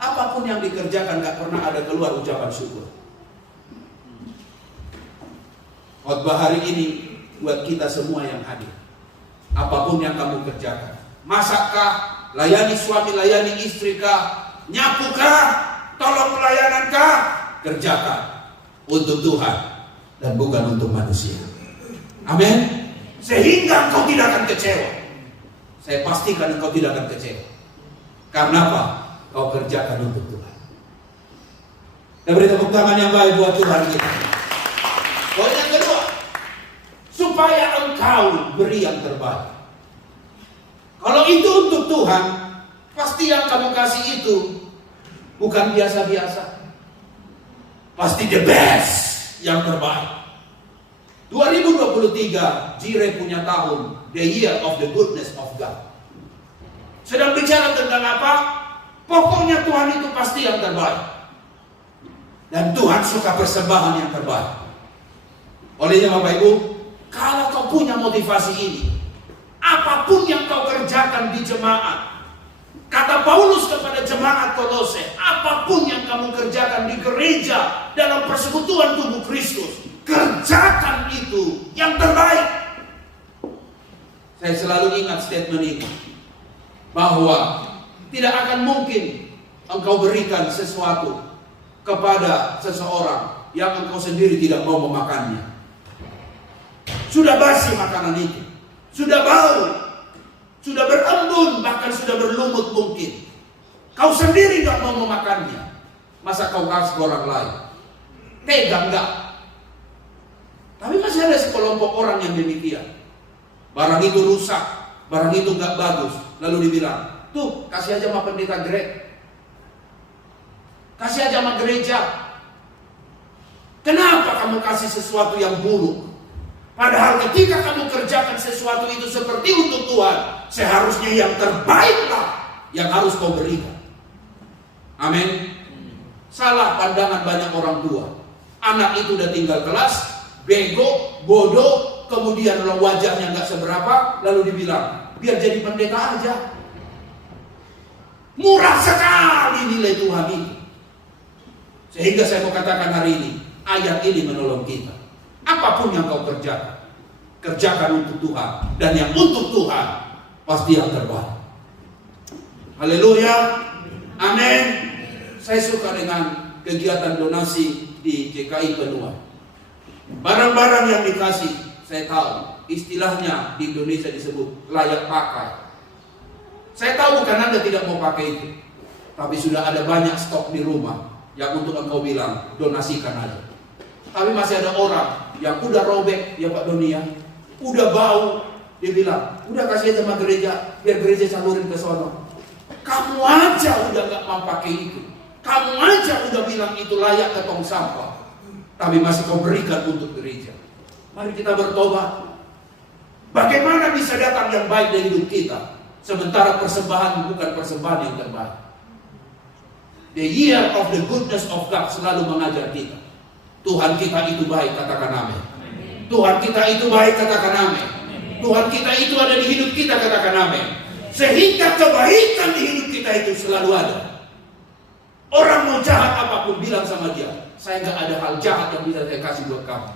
apapun yang dikerjakan gak pernah ada keluar ucapan syukur. Khotbah hari ini buat kita semua yang hadir. Apapun yang kamu kerjakan, masakkah, layani suami, layani istri kah, nyapu kah, tolong pelayanan kah, kerjakan untuk Tuhan dan bukan untuk manusia. Amin. Sehingga engkau tidak akan kecewa. Saya pastikan engkau tidak akan kecewa. Karena apa? Kau kerjakan untuk Tuhan. Dan beri tepuk tangan yang baik buat Tuhan kita. Poin yang kedua, supaya engkau beri yang terbaik. Kalau itu untuk Tuhan, pasti yang kamu kasih itu bukan biasa-biasa. Pasti the best, yang terbaik. 2023, Jireh punya tahun, the year of the goodness of God. Sedang bicara tentang apa? Pokoknya Tuhan itu pasti yang terbaik. Dan Tuhan suka persembahan yang terbaik. Olehnya Bapak Ibu, kalau kau punya motivasi ini, apapun yang kau kerjakan di jemaat, kata Paulus kepada jemaat Kolose, apapun yang kamu kerjakan di gereja dalam persekutuan tubuh Kristus, kerjakan itu yang terbaik. Saya selalu ingat statement ini, bahwa tidak akan mungkin engkau berikan sesuatu kepada seseorang yang engkau sendiri tidak mau memakannya. Sudah basi makanan itu, sudah bau, sudah berembun, bahkan sudah berlumut mungkin. Kau sendiri gak mau memakannya, masa kau kasih ke orang lain? Tega enggak? Tapi masih ada sekelompok orang yang demikian. Barang itu rusak, barang itu gak bagus, lalu dibilang, tuh kasih aja sama pendeta Greg, kasih aja sama gereja, kamu kasih sesuatu yang buruk. Padahal ketika kamu kerjakan sesuatu itu seperti untuk Tuhan, seharusnya yang terbaiklah yang harus kau berikan. Amin. Salah pandangan banyak orang tua. Anak itu udah tinggal kelas, bego, bodoh, kemudian wajahnya nggak seberapa, lalu dibilang, biar jadi pendeta aja. Murah sekali nilai Tuhan itu. Sehingga saya mau katakan hari ini, ayat ini menolong kita. Apapun yang kau kerjakan, kerjakan untuk Tuhan. Dan yang untuk Tuhan, pasti yang terbaik. Haleluya. Amin. Saya suka dengan kegiatan donasi di GKI Benua. Barang-barang yang dikasih, saya tahu istilahnya di Indonesia disebut layak pakai. Saya tahu bukan Anda tidak mau pakai itu, tapi sudah ada banyak stok di rumah yang untuk engkau bilang donasikan aja. Tapi masih ada orang yang udah robek, ya Pak Doni ya, udah bau, dia bilang udah kasih aja sama gereja, biar gereja salurin ke sono. Kamu aja udah gak mau pakai itu, kamu aja udah bilang itu layak ke tong sampah, tapi masih kau berikan untuk gereja. Mari kita bertobat. Bagaimana bisa datang yang baik dari hidup kita, sementara persembahan bukan persembahan yang terbaik. The year of the goodness of God selalu mengajar kita. Tuhan kita itu baik, katakan amin. Tuhan kita itu baik, katakan amin. Tuhan kita itu ada di hidup kita, katakan amin. Sehingga kebaikan di hidup kita itu selalu ada. Orang mau jahat apapun bilang sama dia, saya gak ada hal jahat yang bisa saya kasih buat kamu.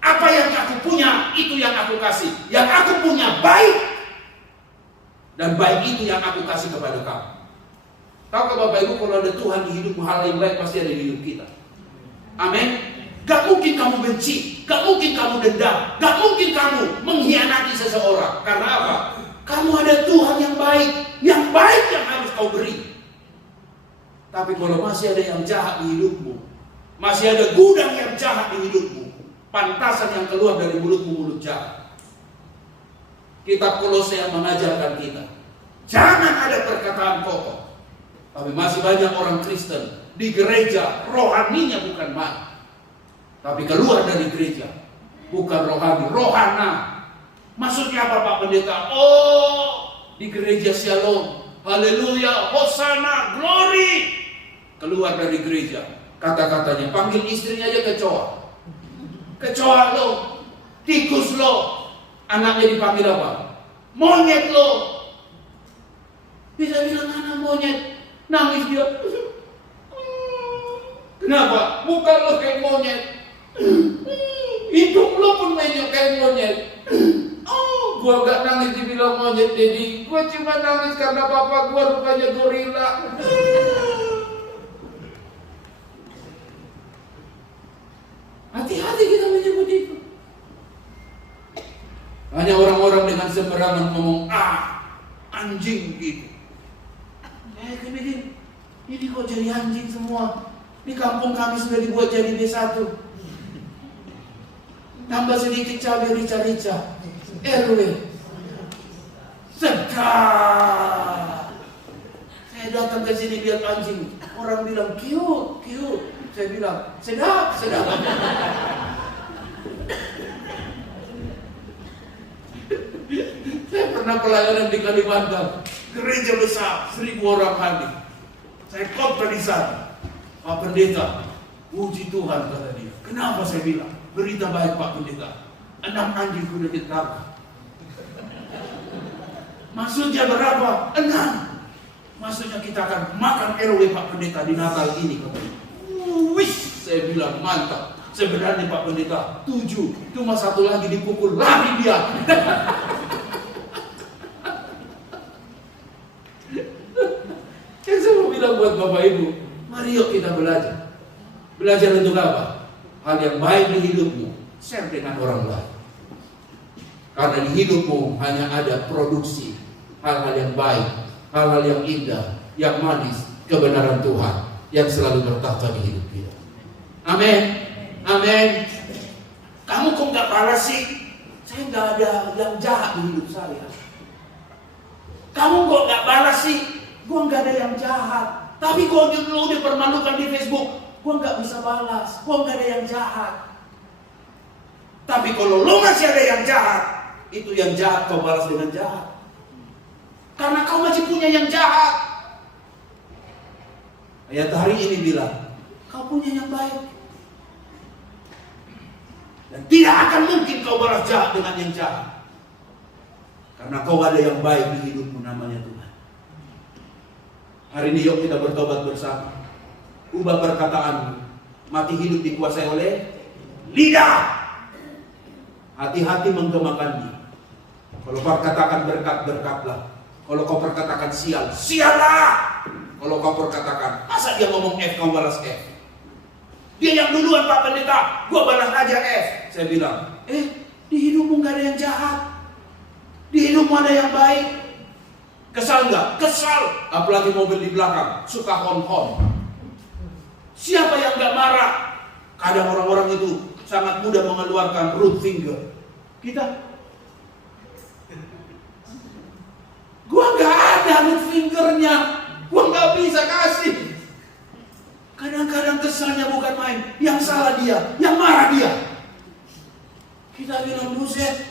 Apa yang aku punya, itu yang aku kasih. Yang aku punya baik. Dan baik itu yang aku kasih kepada kamu. Tahu ke Bapak Ibu, kalau ada Tuhan di hidupmu, hal yang baik pasti ada di hidup kita. Amin. Gak mungkin kamu benci, gak mungkin kamu dendam, gak mungkin kamu mengkhianati seseorang. Karena apa? Kamu ada Tuhan yang baik yang harus kau beri. Tapi kalau masih ada yang jahat di hidupmu, masih ada gudang yang jahat di hidupmu, pantasan yang keluar dari mulutmu mulut jahat. Kitab Kolose yang mengajarkan kita, jangan ada perkataan kotor. Tapi masih banyak orang Kristen di gereja, rohaninya bukan baik. Tapi keluar dari gereja, bukan rohani, rohana. Maksudnya apa Pak Pendeta? Oh, di gereja Shalom, haleluya, hosana, glory. Keluar dari gereja, kata-katanya, panggil istrinya aja kecoa. Kecoa lo, tikus lo. Anaknya dipanggil apa? Monyet lo. Bisa bilang anak monyet. Nangis dia. Kenapa? Muka lo kayak monyet. Hidup lo pun menyok kayak monyet. Oh, gua gak nangis dibilang monyet, Dedi. Gua cuma nangis karena bapak gua rupanya gorila. Hati-hati kita menyebut itu. Hanya orang-orang dengan sembarangan ngomong anjing gitu. Ini kok jadi anjing semua. Di kampung kami sudah dibuat jadi B1. Tambah sedikit cabai rica-rica. RW. Segar. Saya datang ke sini lihat anjing. Orang bilang cute. Saya bilang sedap. Saya pernah pelayanan di Kalimantan, gereja besar, 1000 orang hadir. Saya khotbah di sana. Pak Pendeta, puji Tuhan kata dia. Kenapa saya bilang? Berita baik Pak Pendeta. 6 anjing sudah ditangkap. Maksudnya berapa? 6. Maksudnya kita akan makan RW Pak Pendeta di Natal ini. Wih, saya bilang mantap. Sebenarnya Pak Pendeta 7. Cuma 1 lagi dipukul, lari dia. Yang saya mau bilang buat Bapak Ibu, mari yuk kita belajar. Belajar untuk apa? Hal yang baik di hidupmu, share dengan orang lain. Karena di hidupmu hanya ada produksi hal-hal yang baik, hal-hal yang indah, yang manis, kebenaran Tuhan yang selalu bertahta di hidup kita. Amin. Amin. Kamu kok gak balas sih? Saya gak ada yang jahat di hidup saya. Kamu kok gak balas sih? Gua gak ada yang jahat. Tapi kok lu dipermalukan di Facebook. gua nggak bisa balas, gua nggak ada yang jahat. Tapi kalau lo masih ada yang jahat, itu yang jahat kau balas dengan jahat. Karena kau masih punya yang jahat. Ayat hari ini bilang, kau punya yang baik. Dan tidak akan mungkin kau balas jahat dengan yang jahat. Karena kau ada yang baik di hidupmu, namanya Tuhan. Hari ini yuk kita bertobat bersama. Ubah perkataanmu. Mati hidup dikuasai oleh lidah. Hati-hati menggemakannya. Kalau kau katakan berkat, berkatlah. Kalau kau perkatakan sial, sialah. Kalau kau perkatakan, masa dia ngomong F, kau balas F. Dia yang duluan Pak Pendeta, gua balas aja F. Saya bilang, di hidupmu gak ada yang jahat. Di hidupmu ada yang baik. Kesal nggak? Kesal. Apalagi mobil di belakang, suka hon-hon. Siapa yang gak marah? Kadang orang-orang itu sangat mudah mengeluarkan root finger. Kita, gua nggak ada root fingernya, gua nggak bisa kasih. Kadang-kadang kesalnya bukan main, yang salah dia, yang marah dia. Kita bilang, buset,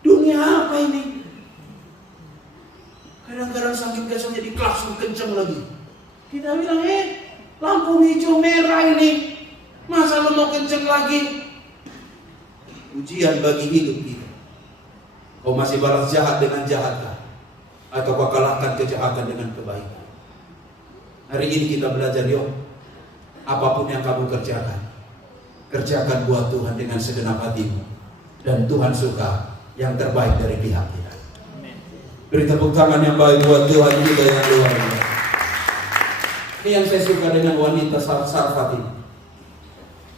dunia apa ini? Kadang-kadang saking kesalnya di klakson kenceng lagi. Kita bilang, lampu hijau merah ini, masa lo mau kenceng lagi? Ujian bagi hidup kita. Kau masih balas jahat dengan jahat kah? Atau kau kalahkan kejahatan dengan kebaikan? Hari ini kita belajar, yuk, apapun yang kamu kerjakan, kerjakan buat Tuhan dengan segenap hatimu. Dan Tuhan suka yang terbaik dari pihak kita. Beri tepuk tangan yang baik buat Tuhan juga yang luar biasa. Ini yang saya suka dengan wanita Sarfat ini.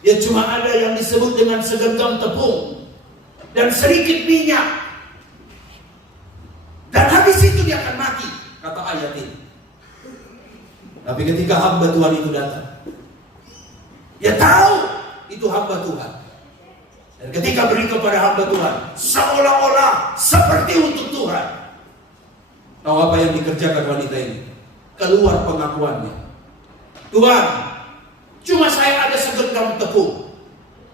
Dia cuma ada yang disebut dengan segenggam tepung dan sedikit minyak. Dan habis itu dia akan mati, kata ayat ini. Tapi ketika hamba Tuhan itu datang, dia tahu itu hamba Tuhan. Dan ketika beri kepada hamba Tuhan, seolah-olah seperti untuk Tuhan. Tahu apa yang dikerjakan wanita ini? Keluar pengakuannya. Tuhan, cuma saya ada segenggam tepung,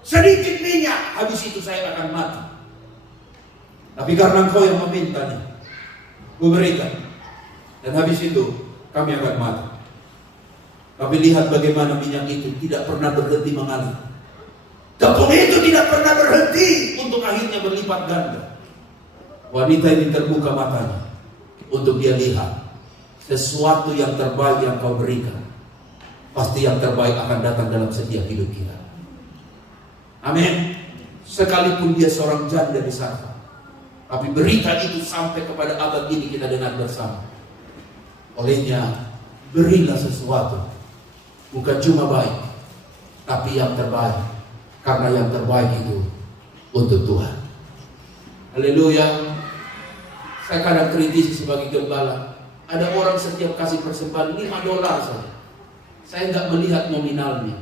sedikit minyak, habis itu saya akan mati. Tapi karena Engkau yang memintanya, Gue berikan. Dan habis itu kami akan mati. Tapi lihat bagaimana minyak itu tidak pernah berhenti mengalir. Tepung itu tidak pernah berhenti untuk akhirnya berlipat ganda. Wanita ini terbuka matanya untuk dia lihat sesuatu yang terbaik yang kau berikan. Pasti yang terbaik akan datang dalam setiap hidup kita. Amin. Sekalipun dia seorang janda di sana, tapi berita itu sampai kepada abad ini kita dengar bersama. Olehnya berilah sesuatu, bukan cuma baik, tapi yang terbaik. Karena yang terbaik itu untuk Tuhan. Haleluya. Saya kadang kritisi sebagai gembala. Ada orang setiap kasih persembahan $5 saja. Saya nggak melihat nominalnya,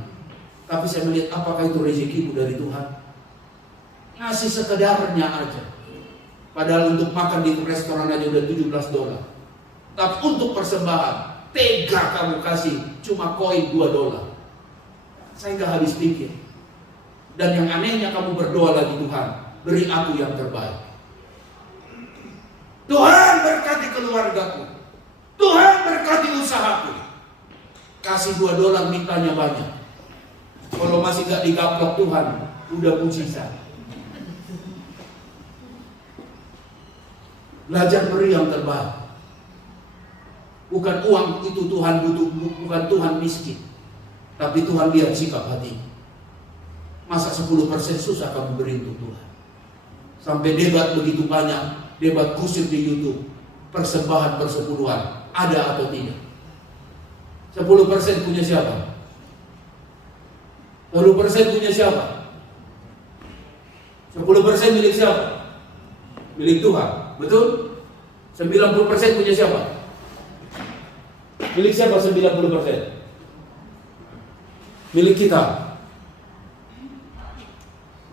tapi saya melihat apakah itu rezekimu dari Tuhan. Ngasih sekedarnya aja. Padahal untuk makan di restoran aja udah $17. Tapi untuk persembahan, tega kamu kasih cuma koin $2. Saya nggak habis pikir. Dan yang anehnya kamu berdoa lagi, Tuhan, beri aku yang terbaik. Tuhan berkati keluargaku. Tuhan berkati usahaku. Kasih $2 mintanya banyak. Kalau masih gak digaplok Tuhan, udah puji saya. Belajar beri yang terbaik. Bukan uang itu Tuhan butuh, bukan Tuhan miskin. Tapi Tuhan lihat sikap hati. Masa 10% susah kamu beri untuk Tuhan. Sampai debat begitu banyak, debat kusir di YouTube, persembahan persepuluhan, ada atau tidak? 10% punya siapa? 10% punya siapa? 10% milik siapa? Milik Tuhan, betul? 90% punya siapa? Milik siapa 90%? Milik kita.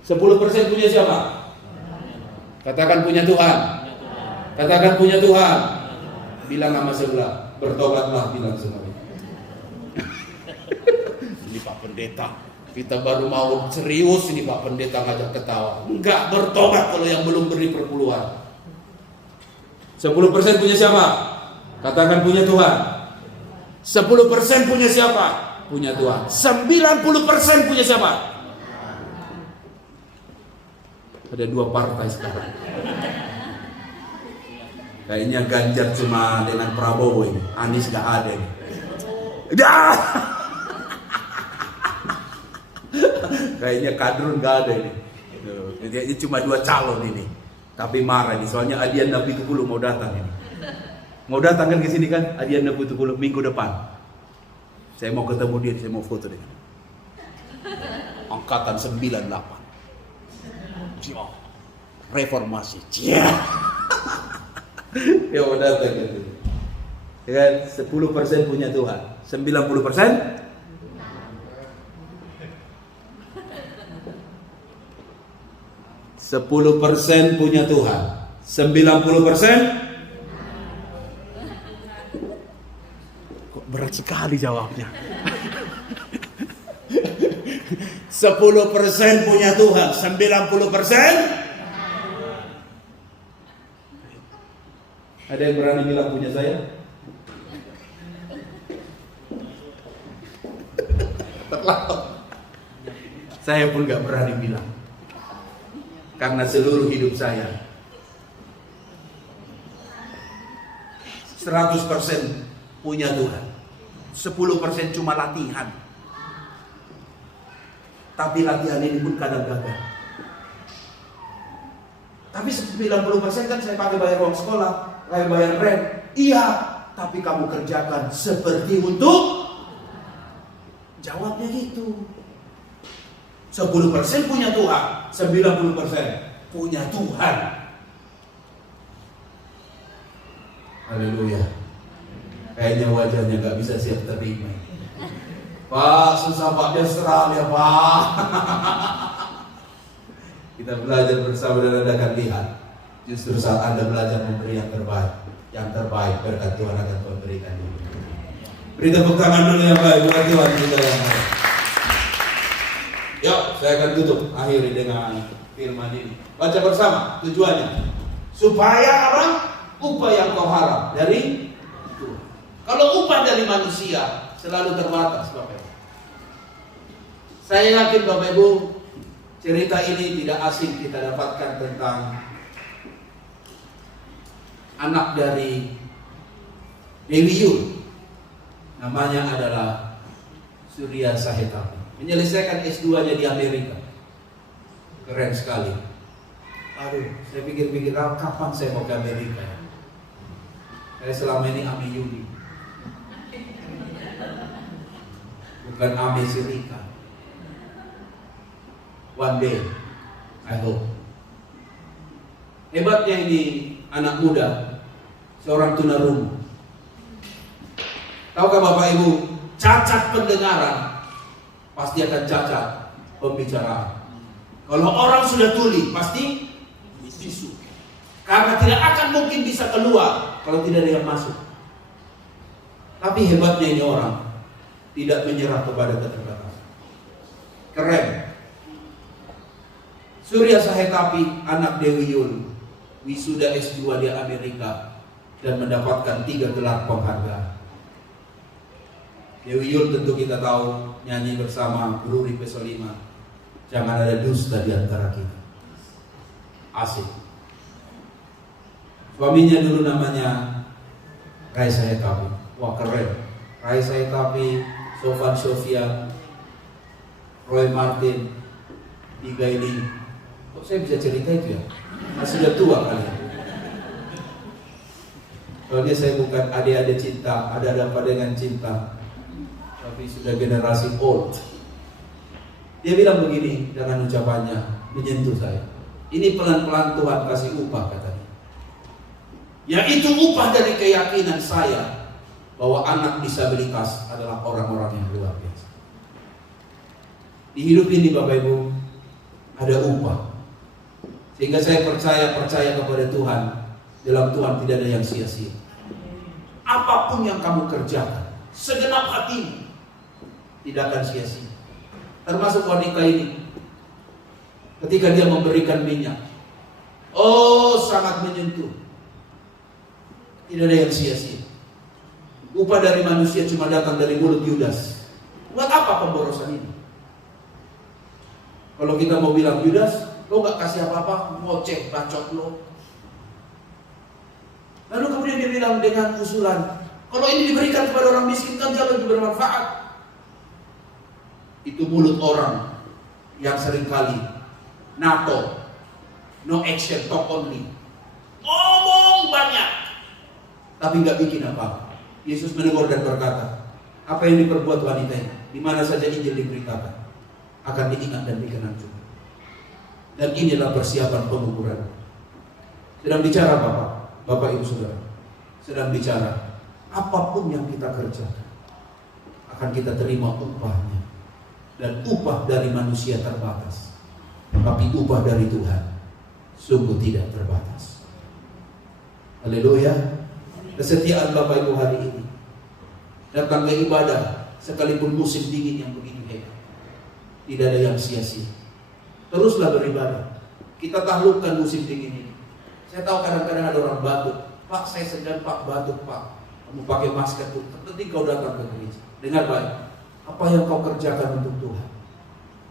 10% punya siapa? Katakan punya Tuhan. Katakan punya Tuhan. Bilang sama sebelah, bertobatlah, bilang sebelah. Ini Pendeta, kita baru mau serius ini Pak Pendeta ngajak ketawa. Enggak, bertobat kalau yang belum beri perpuluhan. 10% punya siapa? Katakan punya Tuhan. 10% punya siapa? Punya Tuhan. 90% punya siapa? Ada 2 partai sekarang. Kayaknya Ganjar cuma dengan Prabowo ini. Anies gak ada ini. Dah. Kayaknya kadrun gak ada ini. Jadi cuma 2 calon ini. Tapi marah nih, soalnya Adian Nabi Tukulu mau datang ini. Mau datang kan ke sini kan? Adian Nabi Tukulu minggu depan. Saya mau ketemu dia, saya mau foto dia. Angkatan 98. Reformasi. Cia. Ya mau datang gitu. Ya kan 10% punya Tuhan. 90% 10% punya Tuhan. 90% kok berat sekali jawabnya. 10% punya Tuhan, 90% ada yang berani bilang punya saya? Saya pun gak berani bilang. Karena seluruh hidup saya 100% punya Tuhan. 10% cuma latihan. Tapi latihan ini pun kadang gagal. Tapi 90% kan saya pakai bayar uang sekolah, bayar rent. Iya, tapi kamu kerjakan seperti untuk. Jawabnya gitu. 10% punya Tuhan, 90% punya Tuhan. Haleluya. Kayaknya wajahnya gak bisa siap terima. Pak, susah Pak, dia seral ya Pak. Kita belajar bersama dan Anda akan lihat. Justru saat Anda belajar memberi yang terbaik berkat Tuhan akan memberikan. Beri tepuk tangan dulu yang baik buat Tuhan kita yang baik. Yuk, saya akan tutup akhiri dengan firman ini. Baca bersama tujuannya. Supaya apa? Upah yang kau harap dari Tuhan. Kalau upah dari manusia selalu terbatas, Bapak Ibu. Saya yakin Bapak Ibu, cerita ini tidak asing kita dapatkan tentang anak dari Dewi Yul. Namanya adalah Surya Sahetapi. Menyelesaikan S2-nya di Amerika. Keren sekali. Aduh, saya pikir-pikir kapan saya mau ke Amerika. Saya selama ini Ami Yudi. Bukan Ami Sirika. One day, I hope. Hebatnya ini anak muda, seorang tunarungu. Tahukah Bapak Ibu, cacat pendengaran pasti akan cacat pembicaraan. Kalau orang sudah tuli, pasti bisu. Karena tidak akan mungkin bisa keluar kalau tidak ada yang masuk. Tapi hebatnya ini orang tidak menyerah kepada keterbatasan. Keren. Surya Sahetapi, anak Dewi Yul, wisuda S2 di Amerika dan mendapatkan 3 gelar penghargaan. Dewi Yul tentu kita tahu nyanyi bersama Bruri Pesolima. Jangan ada dusta di antara kita. Asik. Suaminya dulu namanya Rai Sahetapi. Wah keren. Rai Sahetapi, Sofan Sofian, Roy Martin, 3 ini. Kok saya bisa cerita itu ya? Masih sudah tua kali ya. Soalnya saya bukan adik-adik cinta, ada apa dengan cinta, tapi sudah generasi old. Dia bilang begini dengan ucapannya, menyentuh saya. Ini pelan-pelan Tuhan kasih upah katanya. Yaitu upah dari keyakinan saya bahwa anak disabilitas adalah orang-orang yang luar biasa. Di hidup ini Bapak Ibu ada upah. Sehingga saya percaya kepada Tuhan. Dalam Tuhan tidak ada yang sia-sia. Apapun yang kamu kerjakan, segenap hatimu, tidak akan sia-sia. Termasuk wanita ini. Ketika dia memberikan minyak, oh sangat menyentuh. Tidak ada yang sia-sia. Upah dari manusia cuma datang dari mulut Yudas. Buat apa pemborosan ini? Kalau kita mau bilang, Yudas, lo gak kasih apa-apa, ngoceh, bacot lo. Lalu kemudian dia bilang dengan usulan, kalau ini diberikan kepada orang miskin kan jauh lebih bermanfaat. Itu mulut orang yang seringkali NATO, no action, talk only. Ngomong banyak, tapi gak bikin apa. Yesus menegur dan berkata, apa yang diperbuat wanita ini, di mana saja Injil diberitakan, akan diingat dan dikenang juga. Dan inilah persiapan penguburan. Sedang bicara Bapak Ibu Saudara, sedang bicara apapun yang kita kerjakan akan kita terima upahnya. Dan upah dari manusia terbatas, tapi upah dari Tuhan sungguh tidak terbatas. Haleluya. Kesetiaan Bapak Ibu hari ini datang ke ibadah sekalipun musim dingin yang begitu hebat, tidak ada yang sia-sia. Teruslah beribadah. Kita taklukkan musim dingin ini. Saya tahu kadang-kadang ada orang batuk. Pak, saya sedang Pak batuk Pak. Kamu pakai masker tuh. Penting kau datang ke gereja. Dengar baik. Apa yang kau kerjakan untuk Tuhan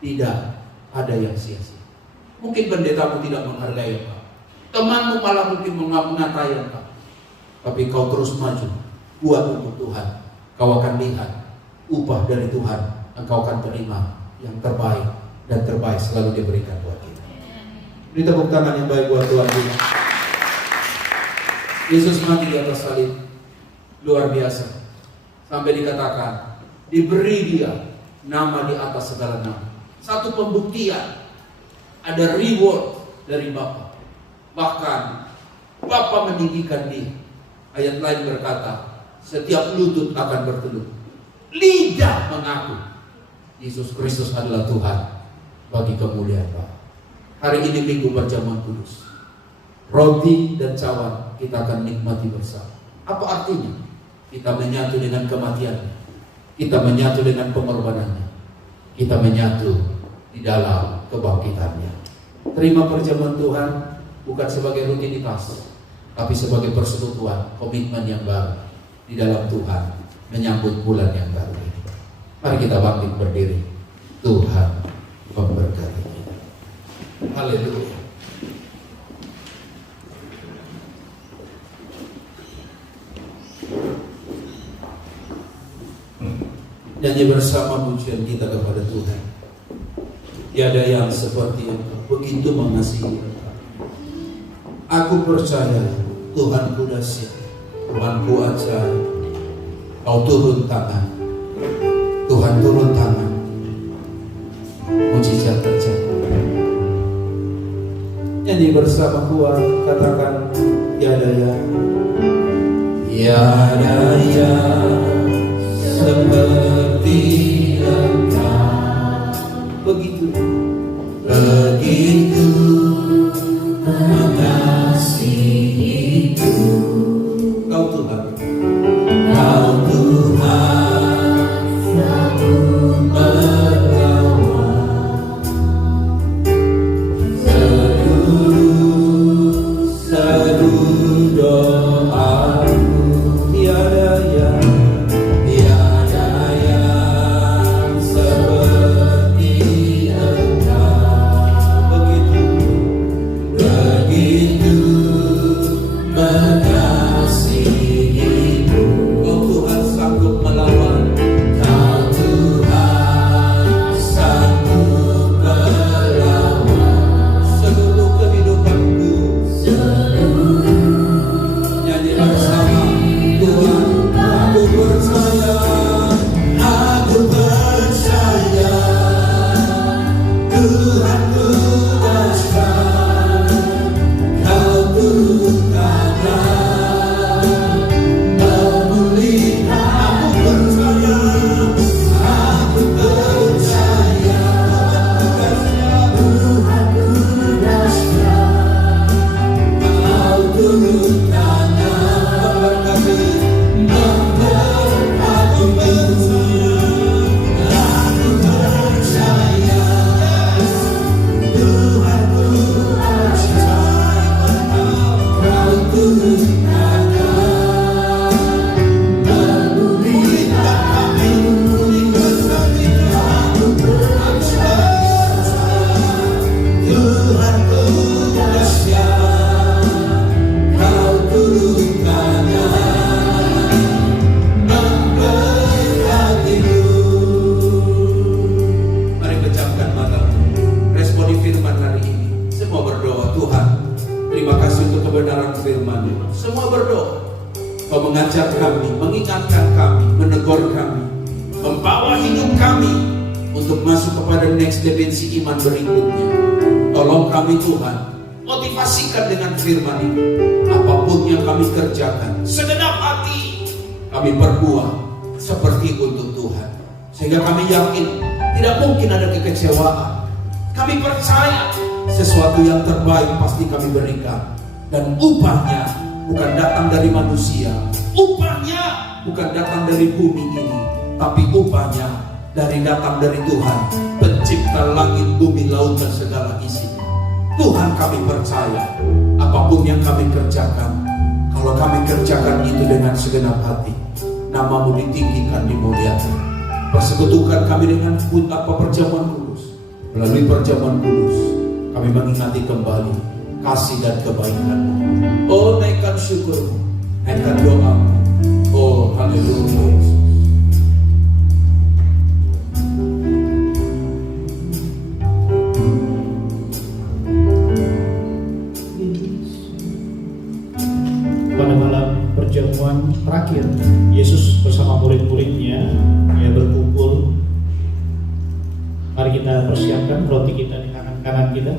tidak ada yang sia-sia. Mungkin pendetamu tidak menghargai Pak. Temanmu malah mungkin mengatai Pak. Tapi kau terus maju, buat untuk Tuhan. Kau akan lihat upah dari Tuhan. Engkau akan terima yang terbaik, dan terbaik selalu diberikan buat kita. Beri tepuk tangan yang baik buat Tuhan kita. Yesus mati di atas salib, luar biasa. Sampai dikatakan, diberi dia nama di atas segala nama. Satu pembuktian, ada reward dari Bapa. Bahkan Bapa meninggikan dia. Ayat lain berkata, setiap lutut akan bertelut, lidah mengaku Yesus Kristus adalah Tuhan, bagi kemuliaan Bapa. Hari ini minggu perjamuan kudus, roti dan cawan kita akan nikmati bersama. Apa artinya? Kita menyatu dengan kematiannya, kita menyatu dengan pengorbanannya, kita menyatu di dalam kebangkitannya. Terima perjamuan Tuhan bukan sebagai rutinitas, tapi sebagai persekutuan, komitmen yang baru di dalam Tuhan menyambut bulan yang baru ini. Mari kita bangkit berdiri. Tuhan memberkati kita. Haleluya. Nyanyi bersama pujian kita kepada Tuhan. Tiada yang seperti Engkau, begitu mengasihi. Aku percaya Tuhanku dahsyat, Tuhanku ajaib. Kau turun tangan, Tuhan turun tangan, mujizat terjadi. Nyanyi bersama kuat, katakan tiada yang seperti Engkau, begitu mengasihiku. Kau Tuhan, selalu mengawal seluruh doaku. Tiada yang kebenaran firman-Mu. Semua berdoa, Kau mengajar kami, mengingatkan kami, menegur kami, membawa hidup kami untuk masuk kepada next dimensi iman berikutnya. Tolong kami Tuhan, motivasikan dengan firman ini. Apapun yang kami kerjakan, segenap hati kami berbuat seperti untuk Tuhan. Sehingga kami yakin tidak mungkin ada kekecewaan. Kami percaya sesuatu yang terbaik pasti kami berikan. Dan upahnya bukan datang dari manusia, upahnya bukan datang dari bumi ini, tapi upahnya datang dari Tuhan, pencipta langit, bumi, laut, dan segala isinya. Tuhan, kami percaya apapun yang kami kerjakan, kalau kami kerjakan itu dengan segenap hati, nama-Mu ditinggikan, dimuliakan. Persekutukan kami dengan perjamuan kudus. Melalui perjamuan kudus kami mengingati kembali kasih dan kebaikan-Mu. Oh, naikkan syukur-Mu, naikkan doa-Mu. Oh, haleluya. Pada malam perjamuan terakhir, Yesus bersama murid-muridnya berkumpul. Mari kita persiapkan roti kita di tangan kanan kita.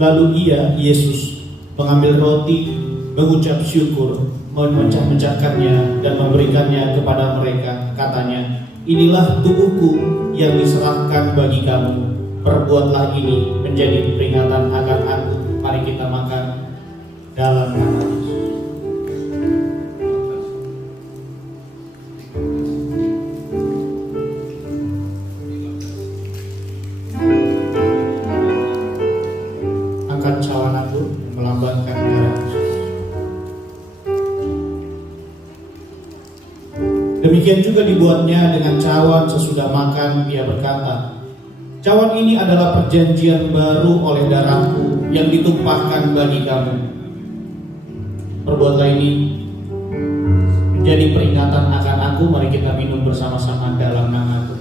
Lalu Yesus mengambil roti, mengucap syukur, memecah-mecahkannya dan memberikannya kepada mereka. Katanya, inilah tubuhku yang diserahkan bagi kamu. Perbuatlah ini menjadi peringatan akan aku. Mari kita makan dalam nama Yesus. Angkat cawan aku melambangkan darah Yesus. Demikian juga dibuatnya dengan cawan sesudah makan. Dia berkata, cawan ini adalah perjanjian baru oleh darahku yang ditumpahkan bagi kamu. Perbuatlah ini menjadi peringatan akan aku. Mari kita minum bersama-sama dalam nama Tuhan.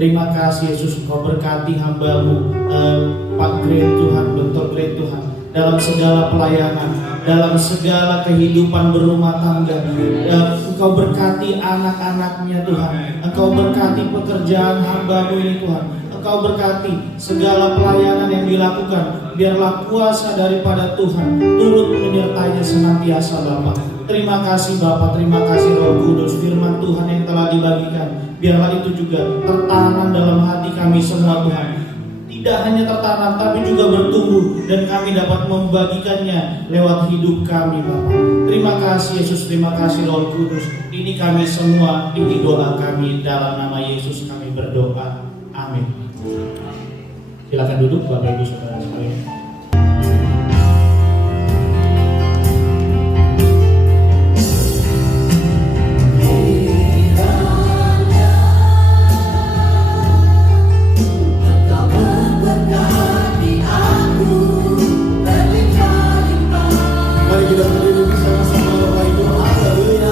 Terima kasih Yesus, Engkau berkati hamba-Mu Pak Grade Tuhan, Dr. Grade Tuhan, dalam segala pelayanan, dalam segala kehidupan berumah tangga. Engkau berkati anak-anaknya Tuhan, Engkau berkati pekerjaan hamba-Mu ini Tuhan, Engkau berkati segala pelayanan yang dilakukan. Biarlah kuasa daripada Tuhan turut menyertainya senantiasa Bapa. Terima kasih Bapa, terima kasih Roh Kudus, firman Tuhan yang telah dibagikan. Biarlah itu juga tertanam dalam hati kami semua Tuhan. tidak hanya tertanam tapi juga bertumbuh, dan kami dapat membagikannya lewat hidup kami Bapa. Terima kasih Yesus, terima kasih Roh Kudus. Ini kami semua, ini doa kami, dalam nama Yesus kami berdoa. Amin. Silakan duduk Bapak Ibu Saudara sekalian. Mari kita berdiri bersama-sama Bapak Ibu. Haleluya.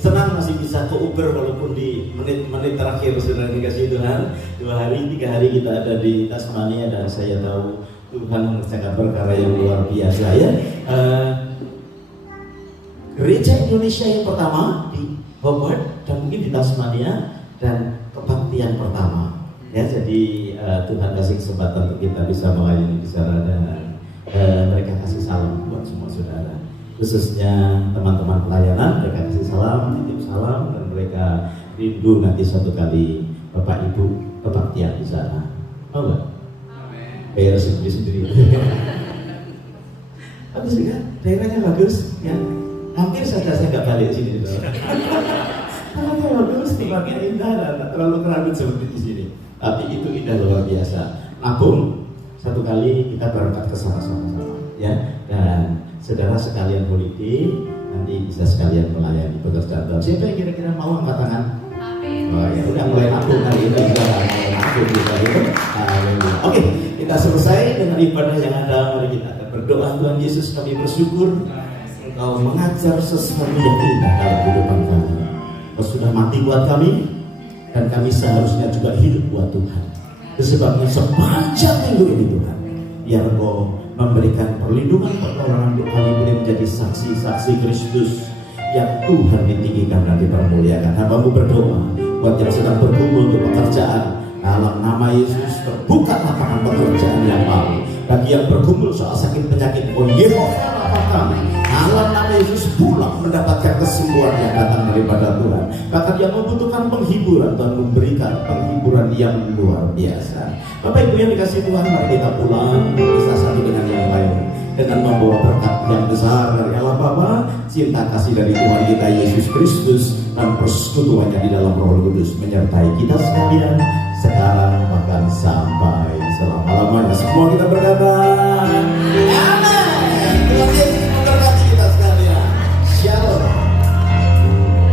Senang masih bisa ke Uber walaupun di menit-menit terakhir sudah dikasih Tuhan. 2 hari, 3 hari kita ada di Tasmania dan saya tahu Tuhan mengerjakan perkara yang luar biasa ya. Gereja Indonesia yang pertama di Hobart dan mungkin di Tasmania dan kebaktian pertama ya. Jadi Tuhan kasih kesempatan untuk kita bisa melayani di sana dan mereka kasih salam buat semua saudara, khususnya teman-teman pelayanan. Mereka kasih salam, titip salam, dan mereka rindu nanti suatu kali Bapak Ibu kebaktian di sana. Mau nggak? Bayar sendiri-sendiri. Bagus kan? Daerahnya bagus ya. Hampir saja saya nggak balik sini. Tempatnya bagus, tempatnya indah dan tak terlalu keradut seperti di sini. Tapi itu indah luar biasa. Agung, satu kali kita berangkat ke sana sama-sama ya. Dan saudara sekalian politik, nanti bisa sekalian melayani pekerjaan Tuhan. Siapa yang kira-kira mau angkat tangan? Amin. Oh ya, udah mulai nabung hari ini juga mulai nabung juga itu. Oke, kita selesai dengan ibadah yang ada. Mari kita akan berdoa. Tuhan Yesus, kami bersyukur Engkau mengajar sesuatu yang indah dalam kehidupan kami. Engkau sudah mati buat kami dan kami seharusnya juga hidup buat Tuhan. Sebabnya sepanjang minggu ini Tuhan, biar Engkau memberikan perlindungan pertolongan untuk kami boleh menjadi saksi-saksi Kristus yang Tuhan ditinggikan dan dipermuliakan. Hamba-Mu berdoa buat yang sedang berkumpul untuk pekerjaan, dalam nama Yesus terbuka lapangan pekerjaan yang baru. Bagi yang berkumpul soal sakit penyakit, oh Yehova lapangkan, dalam nama Yesus pulang mendapatkan kesembuhan yang datang daripada Tuhan. Bahkan yang membutuhkan penghiburan, Tuhan memberikan penghiburan yang luar biasa. Bapak Ibu yang dikasih Tuhan, mari kita pulang bisa satu dengan yang lain dengan membawa berkat yang besar dari Allah Bapa, cinta kasih dari Tuhan kita Yesus Kristus, dan persekutuannya di dalam Roh Kudus menyertai kita sekalian sekarang bahkan sampai selama-lamanya. Semua kita berkata